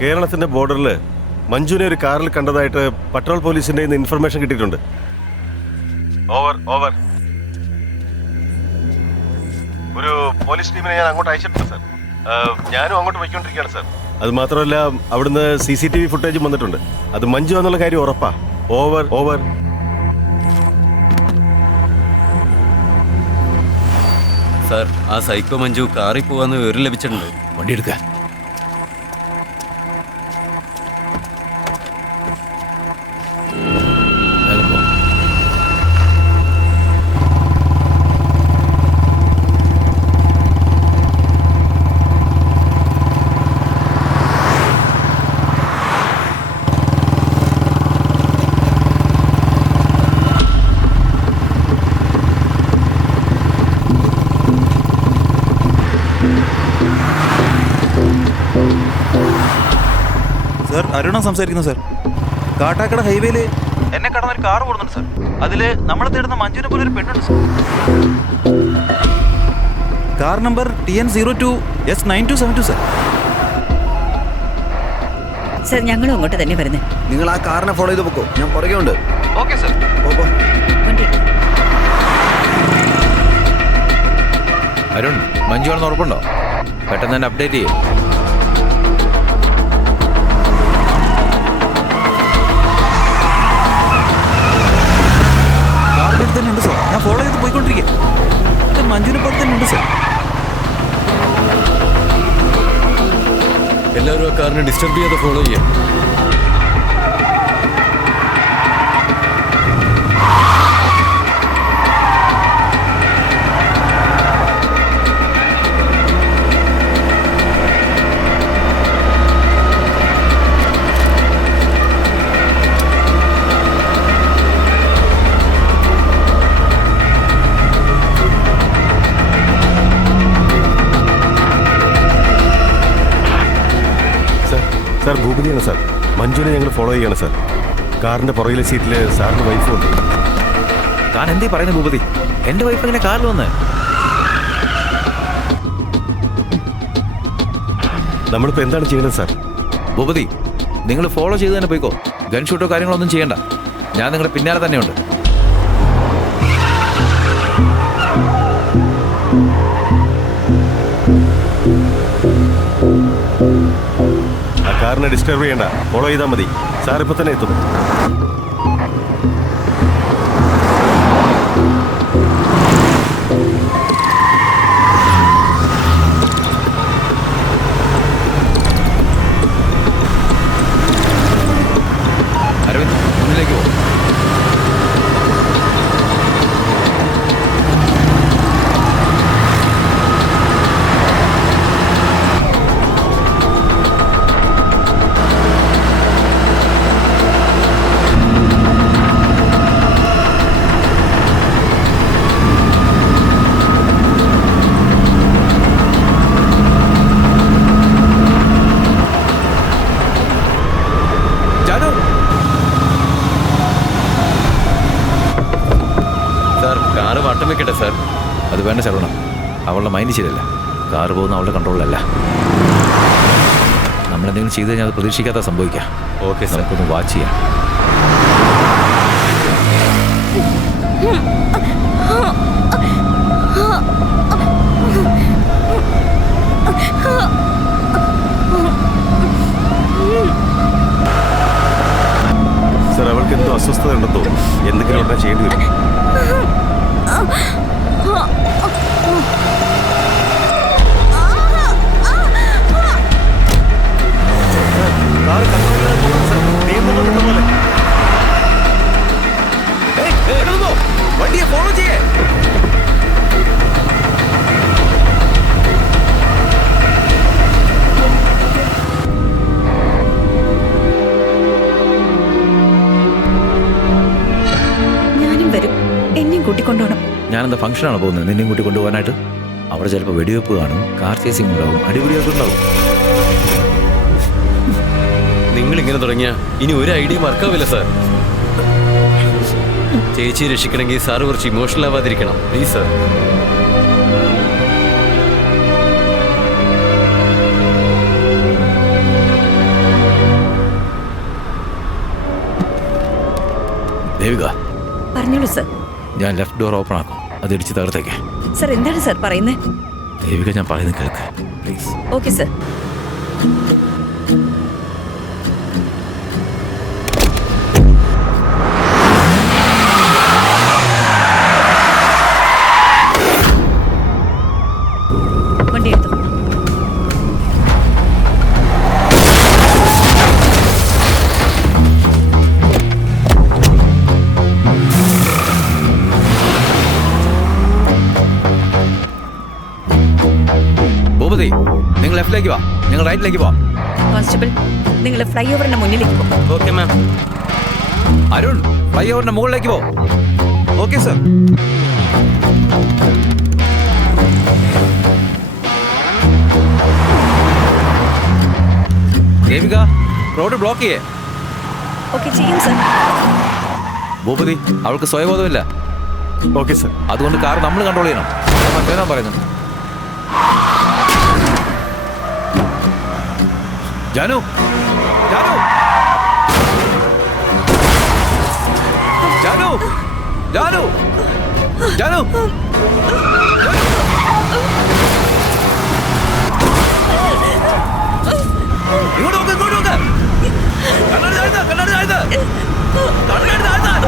കേരളത്തിന്റെ ബോർഡറിൽ മഞ്ജുവിനെ ഒരു കാറിൽ കണ്ടതായിട്ട് പട്രോൾ പോലീസിന്റെ ഇൻഫർമേഷൻ കിട്ടിയിട്ടുണ്ട്. Over over. ഒരു പോലീസ് ടീമിനെ ഞാൻ അങ്ങോട്ട് അയച്ചിട്ടുണ്ട് സാർ. ഞാനും അങ്ങോട്ട് പോയിക്കൊണ്ടിരിക്കുകയാണ് സാർ. അത് മാത്രമല്ല അവിടുന്ന് CCTV ഫുട്ടേജും വന്നിട്ടുണ്ട്. അത് മഞ്ജു എന്നുള്ള കാര്യം ഉറപ്പാ. Over over. സാർ, ആ സൈക്കോ മഞ്ജു കാറിൽ പോവാന്ന് വിവരം ലഭിച്ചിട്ടുണ്ട്. വണ്ടി എടുക്ക. സാർ, അരുണ സംസാരിക്കുന്നു സാർ. കാട്ടാക്കട ഹൈവേയില് എന്നെ കടന്നൊരു കാർ ഓടുന്നുണ്ട് സാർ. അതില് നമ്മളെ തേടുന്ന മഞ്ജുവിനെ പോലെ ഒരു പെണ്ണുണ്ട് sir. Car number TN02S9272 sir. Sir, ഞങ്ങളും അങ്ങോട്ട് തന്നെ വരുന്നേ. നിങ്ങൾ ആ കാറിനെ ഫോളോ ചെയ്ത് പൊക്കോ, ഞാൻ പുറകെ ഉണ്ട്. Okay sir. അരുൺ, മഞ്ജു ആണെന്ന് ഉറപ്പുണ്ടോ? പെട്ടെന്ന് തന്നെ അപ്ഡേറ്റ് ചെയ്യേ. തന്നെ ഉണ്ട് സാർ. ഞാൻ ഫോളോ ചെയ്ത് പോയിക്കൊണ്ടിരിക്കുക. മഞ്ജുവിനെ പോലെ തന്നെ ഉണ്ട് സാർ. എല്ലാവരും ആ കാറിനെ ഡിസ്റ്റർബ് ചെയ്യാതെ ഫോളോ ചെയ്യാം. Sir, ഭൂപതിയാണ് sir. മഞ്ജുവിനെ ഞങ്ങൾ ഫോളോ ചെയ്യാണ് സാർ. കാറിന്റെ പുറകിലെ സീറ്റിൽ സാറിന്റെ വൈഫും ഉണ്ട്. താൻ എന്തേ പറയുന്നത് ഭൂപതി? എന്റെ വൈഫ് എങ്ങനെ കാറിൽ വന്ന്? നമ്മളിപ്പോൾ എന്താണ് ചെയ്യേണ്ടത് സാർ? ഭൂപതി, നിങ്ങൾ ഫോളോ ചെയ്ത് തന്നെ പോയിക്കോ. ഗൺ ഷൂട്ടോ കാര്യങ്ങളോ ഒന്നും ചെയ്യണ്ട. ഞാൻ നിങ്ങളുടെ പിന്നാലെ തന്നെയുണ്ട്. ആ കാറിനെ ഡിസ്റ്റർബ് ചെയ്യണ്ട, ഫോളോ ചെയ്താൽ മതി. സാർ ഇപ്പൊ തന്നെ എത്തും. അരവിന്ദ്, മുന്നിലേക്ക് പോകും. വെക്കട്ടെ സാർ? അത് വേണ്ട ശരവണ, അവളുടെ മൈൻഡ് ശരിയല്ല. കാറ് പോകുന്ന അവളുടെ കൺട്രോളിലല്ല. നമ്മളെന്തെങ്കിലും ചെയ്ത് കഴിഞ്ഞാൽ അത് പ്രതീക്ഷിക്കാത്ത സംഭവിക്കാം. ഓക്കെ സാർ, നമുക്കൊന്ന് വാച്ച് ചെയ്യാം. എന്തെങ്കിലും ഉടനെ ചെയ്യേണ്ടി വരും. കാറ് കൺട്രോളില്ലാതെ പോകുന്നു സർ. നിയന്ത്രണം വിട്ട പോലെ. വണ്ടിയെ ഫോളോ ചെയ്യേ. ഞാനും വരും, എന്നെയും കൂട്ടിക്കൊണ്ടുപോകണം. ഞാനെന്താ ഫംഗ്ഷനാണ് പോകുന്നത് നിന്നെയും കൂട്ടി കൊണ്ടുപോകാനായിട്ട്? അവിടെ ചിലപ്പോൾ വെടിവെപ്പ് കാണും, കാർ ചേസിംഗ് ഉണ്ടാവും, അടിപിടിയൊക്കെ ഉണ്ടാവും. നിങ്ങൾ ഇങ്ങനെ തുടങ്ങിയ ഇനി ഒരു ഐഡിയ വർക്കാവില്ല സാർ. ചേച്ചിയെ രക്ഷിക്കണമെങ്കിൽ സാറ് കുറച്ച് ഇമോഷണൽ ആവാതിരിക്കണം പ്ലീസ് സാർ. ദേവിക, പറഞ്ഞോളൂ സർ. ഞാൻ ലെഫ്റ്റ് ഡോർ ഓപ്പൺ ആക്കും, അത് ഇടിച്ച് തകർത്തേക്ക്. സർ എന്താണ് സർ പറയുന്നത്? ദേവിക, ഞാൻ പറയുന്നത് കേൾക്ക് പ്ലീസ്. Okay sir. വണ്ടി എടുത്തു. ഭൂപതി, നിങ്ങൾ ലെഫ്റ്റിലേക്ക് വാ, ഞങ്ങൾ റൈറ്റിലേക്ക് പോവാം. കോൺസ്റ്റബിൾ, നിങ്ങൾ ഫ്ലൈ ഓവറിന്റെ മുന്നിലേക്ക് പോകും. Okay ma'am. അരുൺ, ഫ്ലൈ ഓവറിന്റെ മുകളിലേക്ക് പോ. Okay sir. Devika, road block ചെയ്യേ. ഓക്കെ ചെയ്യാം സർ. ഭൂപതി, അവൾക്ക് സ്വയബോധമില്ല. Okay sir. അതുകൊണ്ട് കാർ നമ്മൾ കൺട്രോൾ ചെയ്യണം. മറ്റേതാ പറയുന്നത്. ജാനു, ജാനു, ജാനു, ജാനു, ജാനു, ഇങ്ങോട്ട് നോക്ക്, ഇങ്ങോട്ട് നോക്ക്. കണ്ണാടി താഴ്ത്ത്, കണ്ണാടി താഴ്ത്ത്, കണ്ണാടി താഴ്ത്ത്.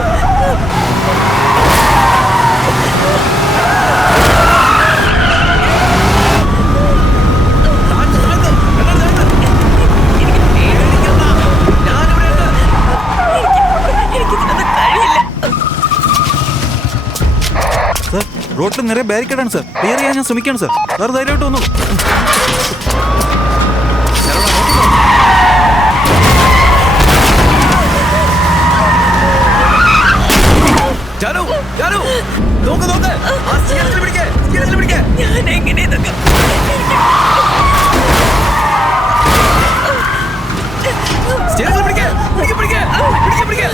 സർ, റോഡിൽ നിറയെ ബാരിക്കേഡാണ് സർ. ക്ലിയർ ചെയ്യാൻ ഞാൻ ശ്രമിക്കുകയാണ് സർ. സാർ ധൈര്യമായിട്ട് വന്നു. ജാനു, ജാനു, നോക്ക്, നോക്ക്. ആ സ്റ്റീയറിംഗിൽ പിടിക്ക്, സ്റ്റീയറിംഗിൽ പിടിക്ക്. ഞാൻ എങ്ങനെ ഇതൊക്കെ സ്റ്റീയറിംഗിൽ പിടിക്ക്, പിടിക്ക്, പിടിക്ക്, പിടിക്ക്, പിടിക്ക്.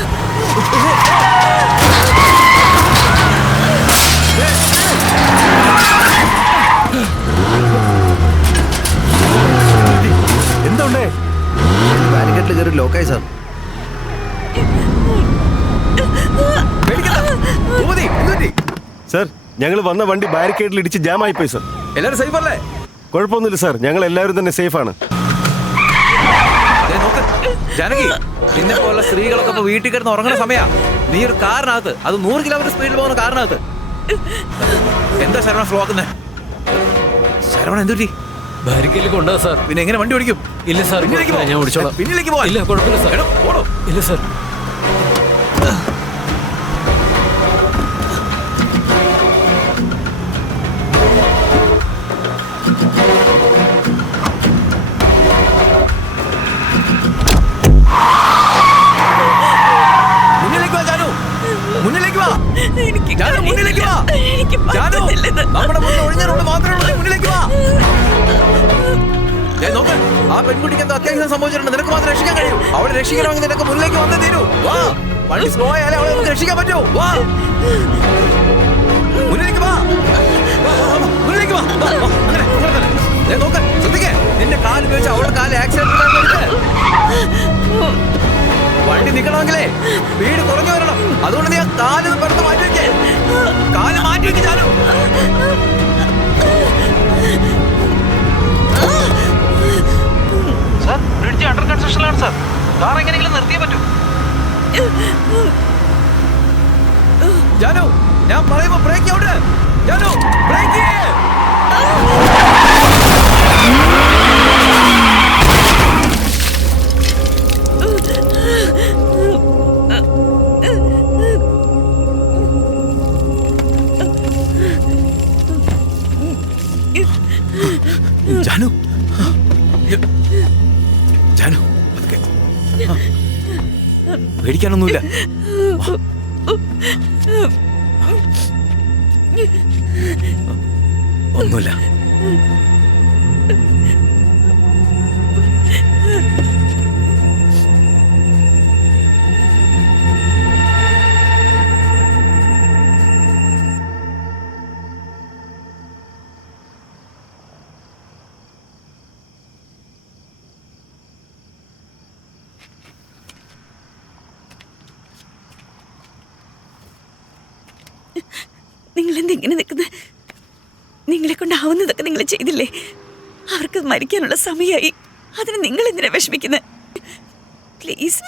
എന്താ ഉണ്ടേ? ബാരിക്കേഡിൽ കയറി ലോക്കായി സാർ. സർ, ഞങ്ങൾ വന്ന വണ്ടി ബാരിക്കേഡിൽ ഇടിച്ച് ജാം ആയിപ്പോയി സർ. എല്ലാവരും സേഫ് അല്ലേ? കുഴപ്പമൊന്നുമില്ല സാർ, ഞങ്ങൾ എല്ലാവരും തന്നെ സേഫാണ്. നോക്ക് ജാനകി, നിന്നെ പോലുള്ള സ്ത്രീകളൊക്കെ ഇപ്പൊ വീട്ടിൽ കിടന്ന് ഉറങ്ങുന്ന സമയാ. നീ ഒരു കാറിനകത്ത്, അത് 100 കിലോമീറ്റർ സ്പീഡിൽ പോകുന്ന കാറിനകത്ത്. എന്താ ശരവണ സ്ലോ ആക്കുന്നേ? ശരവണ എന്തുപറ്റി? ബാരിക്കേഡിൽ കൊണ്ടുപോകാം സാർ. പിന്നെ എങ്ങനെ വണ്ടി ഓടിക്കും? ഇല്ല സാർ, ഞാൻ ഓടിച്ചോളാം. പിന്നിലേക്ക് പോവാ. ഇല്ല, കുഴപ്പമില്ല സാർ. ഓടോ. ഇല്ല സാർ. മുന്നിലേക്ക് വാ ജാനു, മുന്നിലേക്ക് വാ. ജാനു, മുന്നിലേക്ക് വാ. ജാനു, നമ്മുടെ മുന്നിൽ ഒഴിഞ്ഞ റോഡ് മാത്രമേ ഉള്ളൂ. മുന്നിലേക്ക് വാ. നോക്ക്, ആ പെൺകുട്ടിക്ക് എന്തോ അത്യാവശ്യം സംഭവിച്ചിട്ടുണ്ട്. നിനക്ക് മാത്രം രക്ഷിക്കാൻ കഴിയും. അവളെ രക്ഷിക്കണമെങ്കിൽ നിനക്ക് മുന്നിലേക്ക് വന്നേ തീരൂ. വാ, വണ്ടി സ്ലോ ആയാലേ അവളെ നമുക്ക് രക്ഷിക്കാൻ പറ്റൂ. വാ, മുന്നിലേക്ക് വാ. മുന്നിലേക്ക് വാ. അങ്ങനെ തന്നെ. നോക്ക്, ശ്രദ്ധിക്കേ. നിന്റെ കാല് ഉപയോഗിച്ച് അവളുടെ കാല് ആക്സിഡന്റ് വണ്ടി നിൽക്കണമെങ്കിലേ സ്പീഡ് കുറഞ്ഞു വരണം. അതുകൊണ്ട് നീ ആ കാല് പെട്ടെന്ന് മാറ്റി വെക്കേ. കാല് മാറ്റി വെക്ക് ജാനു. സാർ, ബ്രിഡ്ജ് അണ്ടർ കൺസ്ട്രക്ഷനിലാണ് സാർ. കാർ എങ്ങനെയെങ്കിലും നിർത്തിയേ പറ്റൂ. ജാനു ഞാൻ പറയുമ്പോ ബ്രേക്ക് ഔട്ട്. ജാനു ബ്രേക്ക് ചെയ്യ്. ജാനു ജാനു പതുക്കെ. പേടിക്കാനൊന്നുമില്ല. ഒന്നുമില്ല. നിങ്ങൾ എന്തിങ്ങനെ നിൽക്കുന്നത്? നിങ്ങളെ കൊണ്ടാവുന്നതൊക്കെ നിങ്ങൾ ചെയ്തില്ലേ? അവർക്ക് മരിക്കാനുള്ള സമയമായി. അതിന് നിങ്ങൾ എന്തിനാ വിഷമിക്കുന്നത്? പ്ലീസ്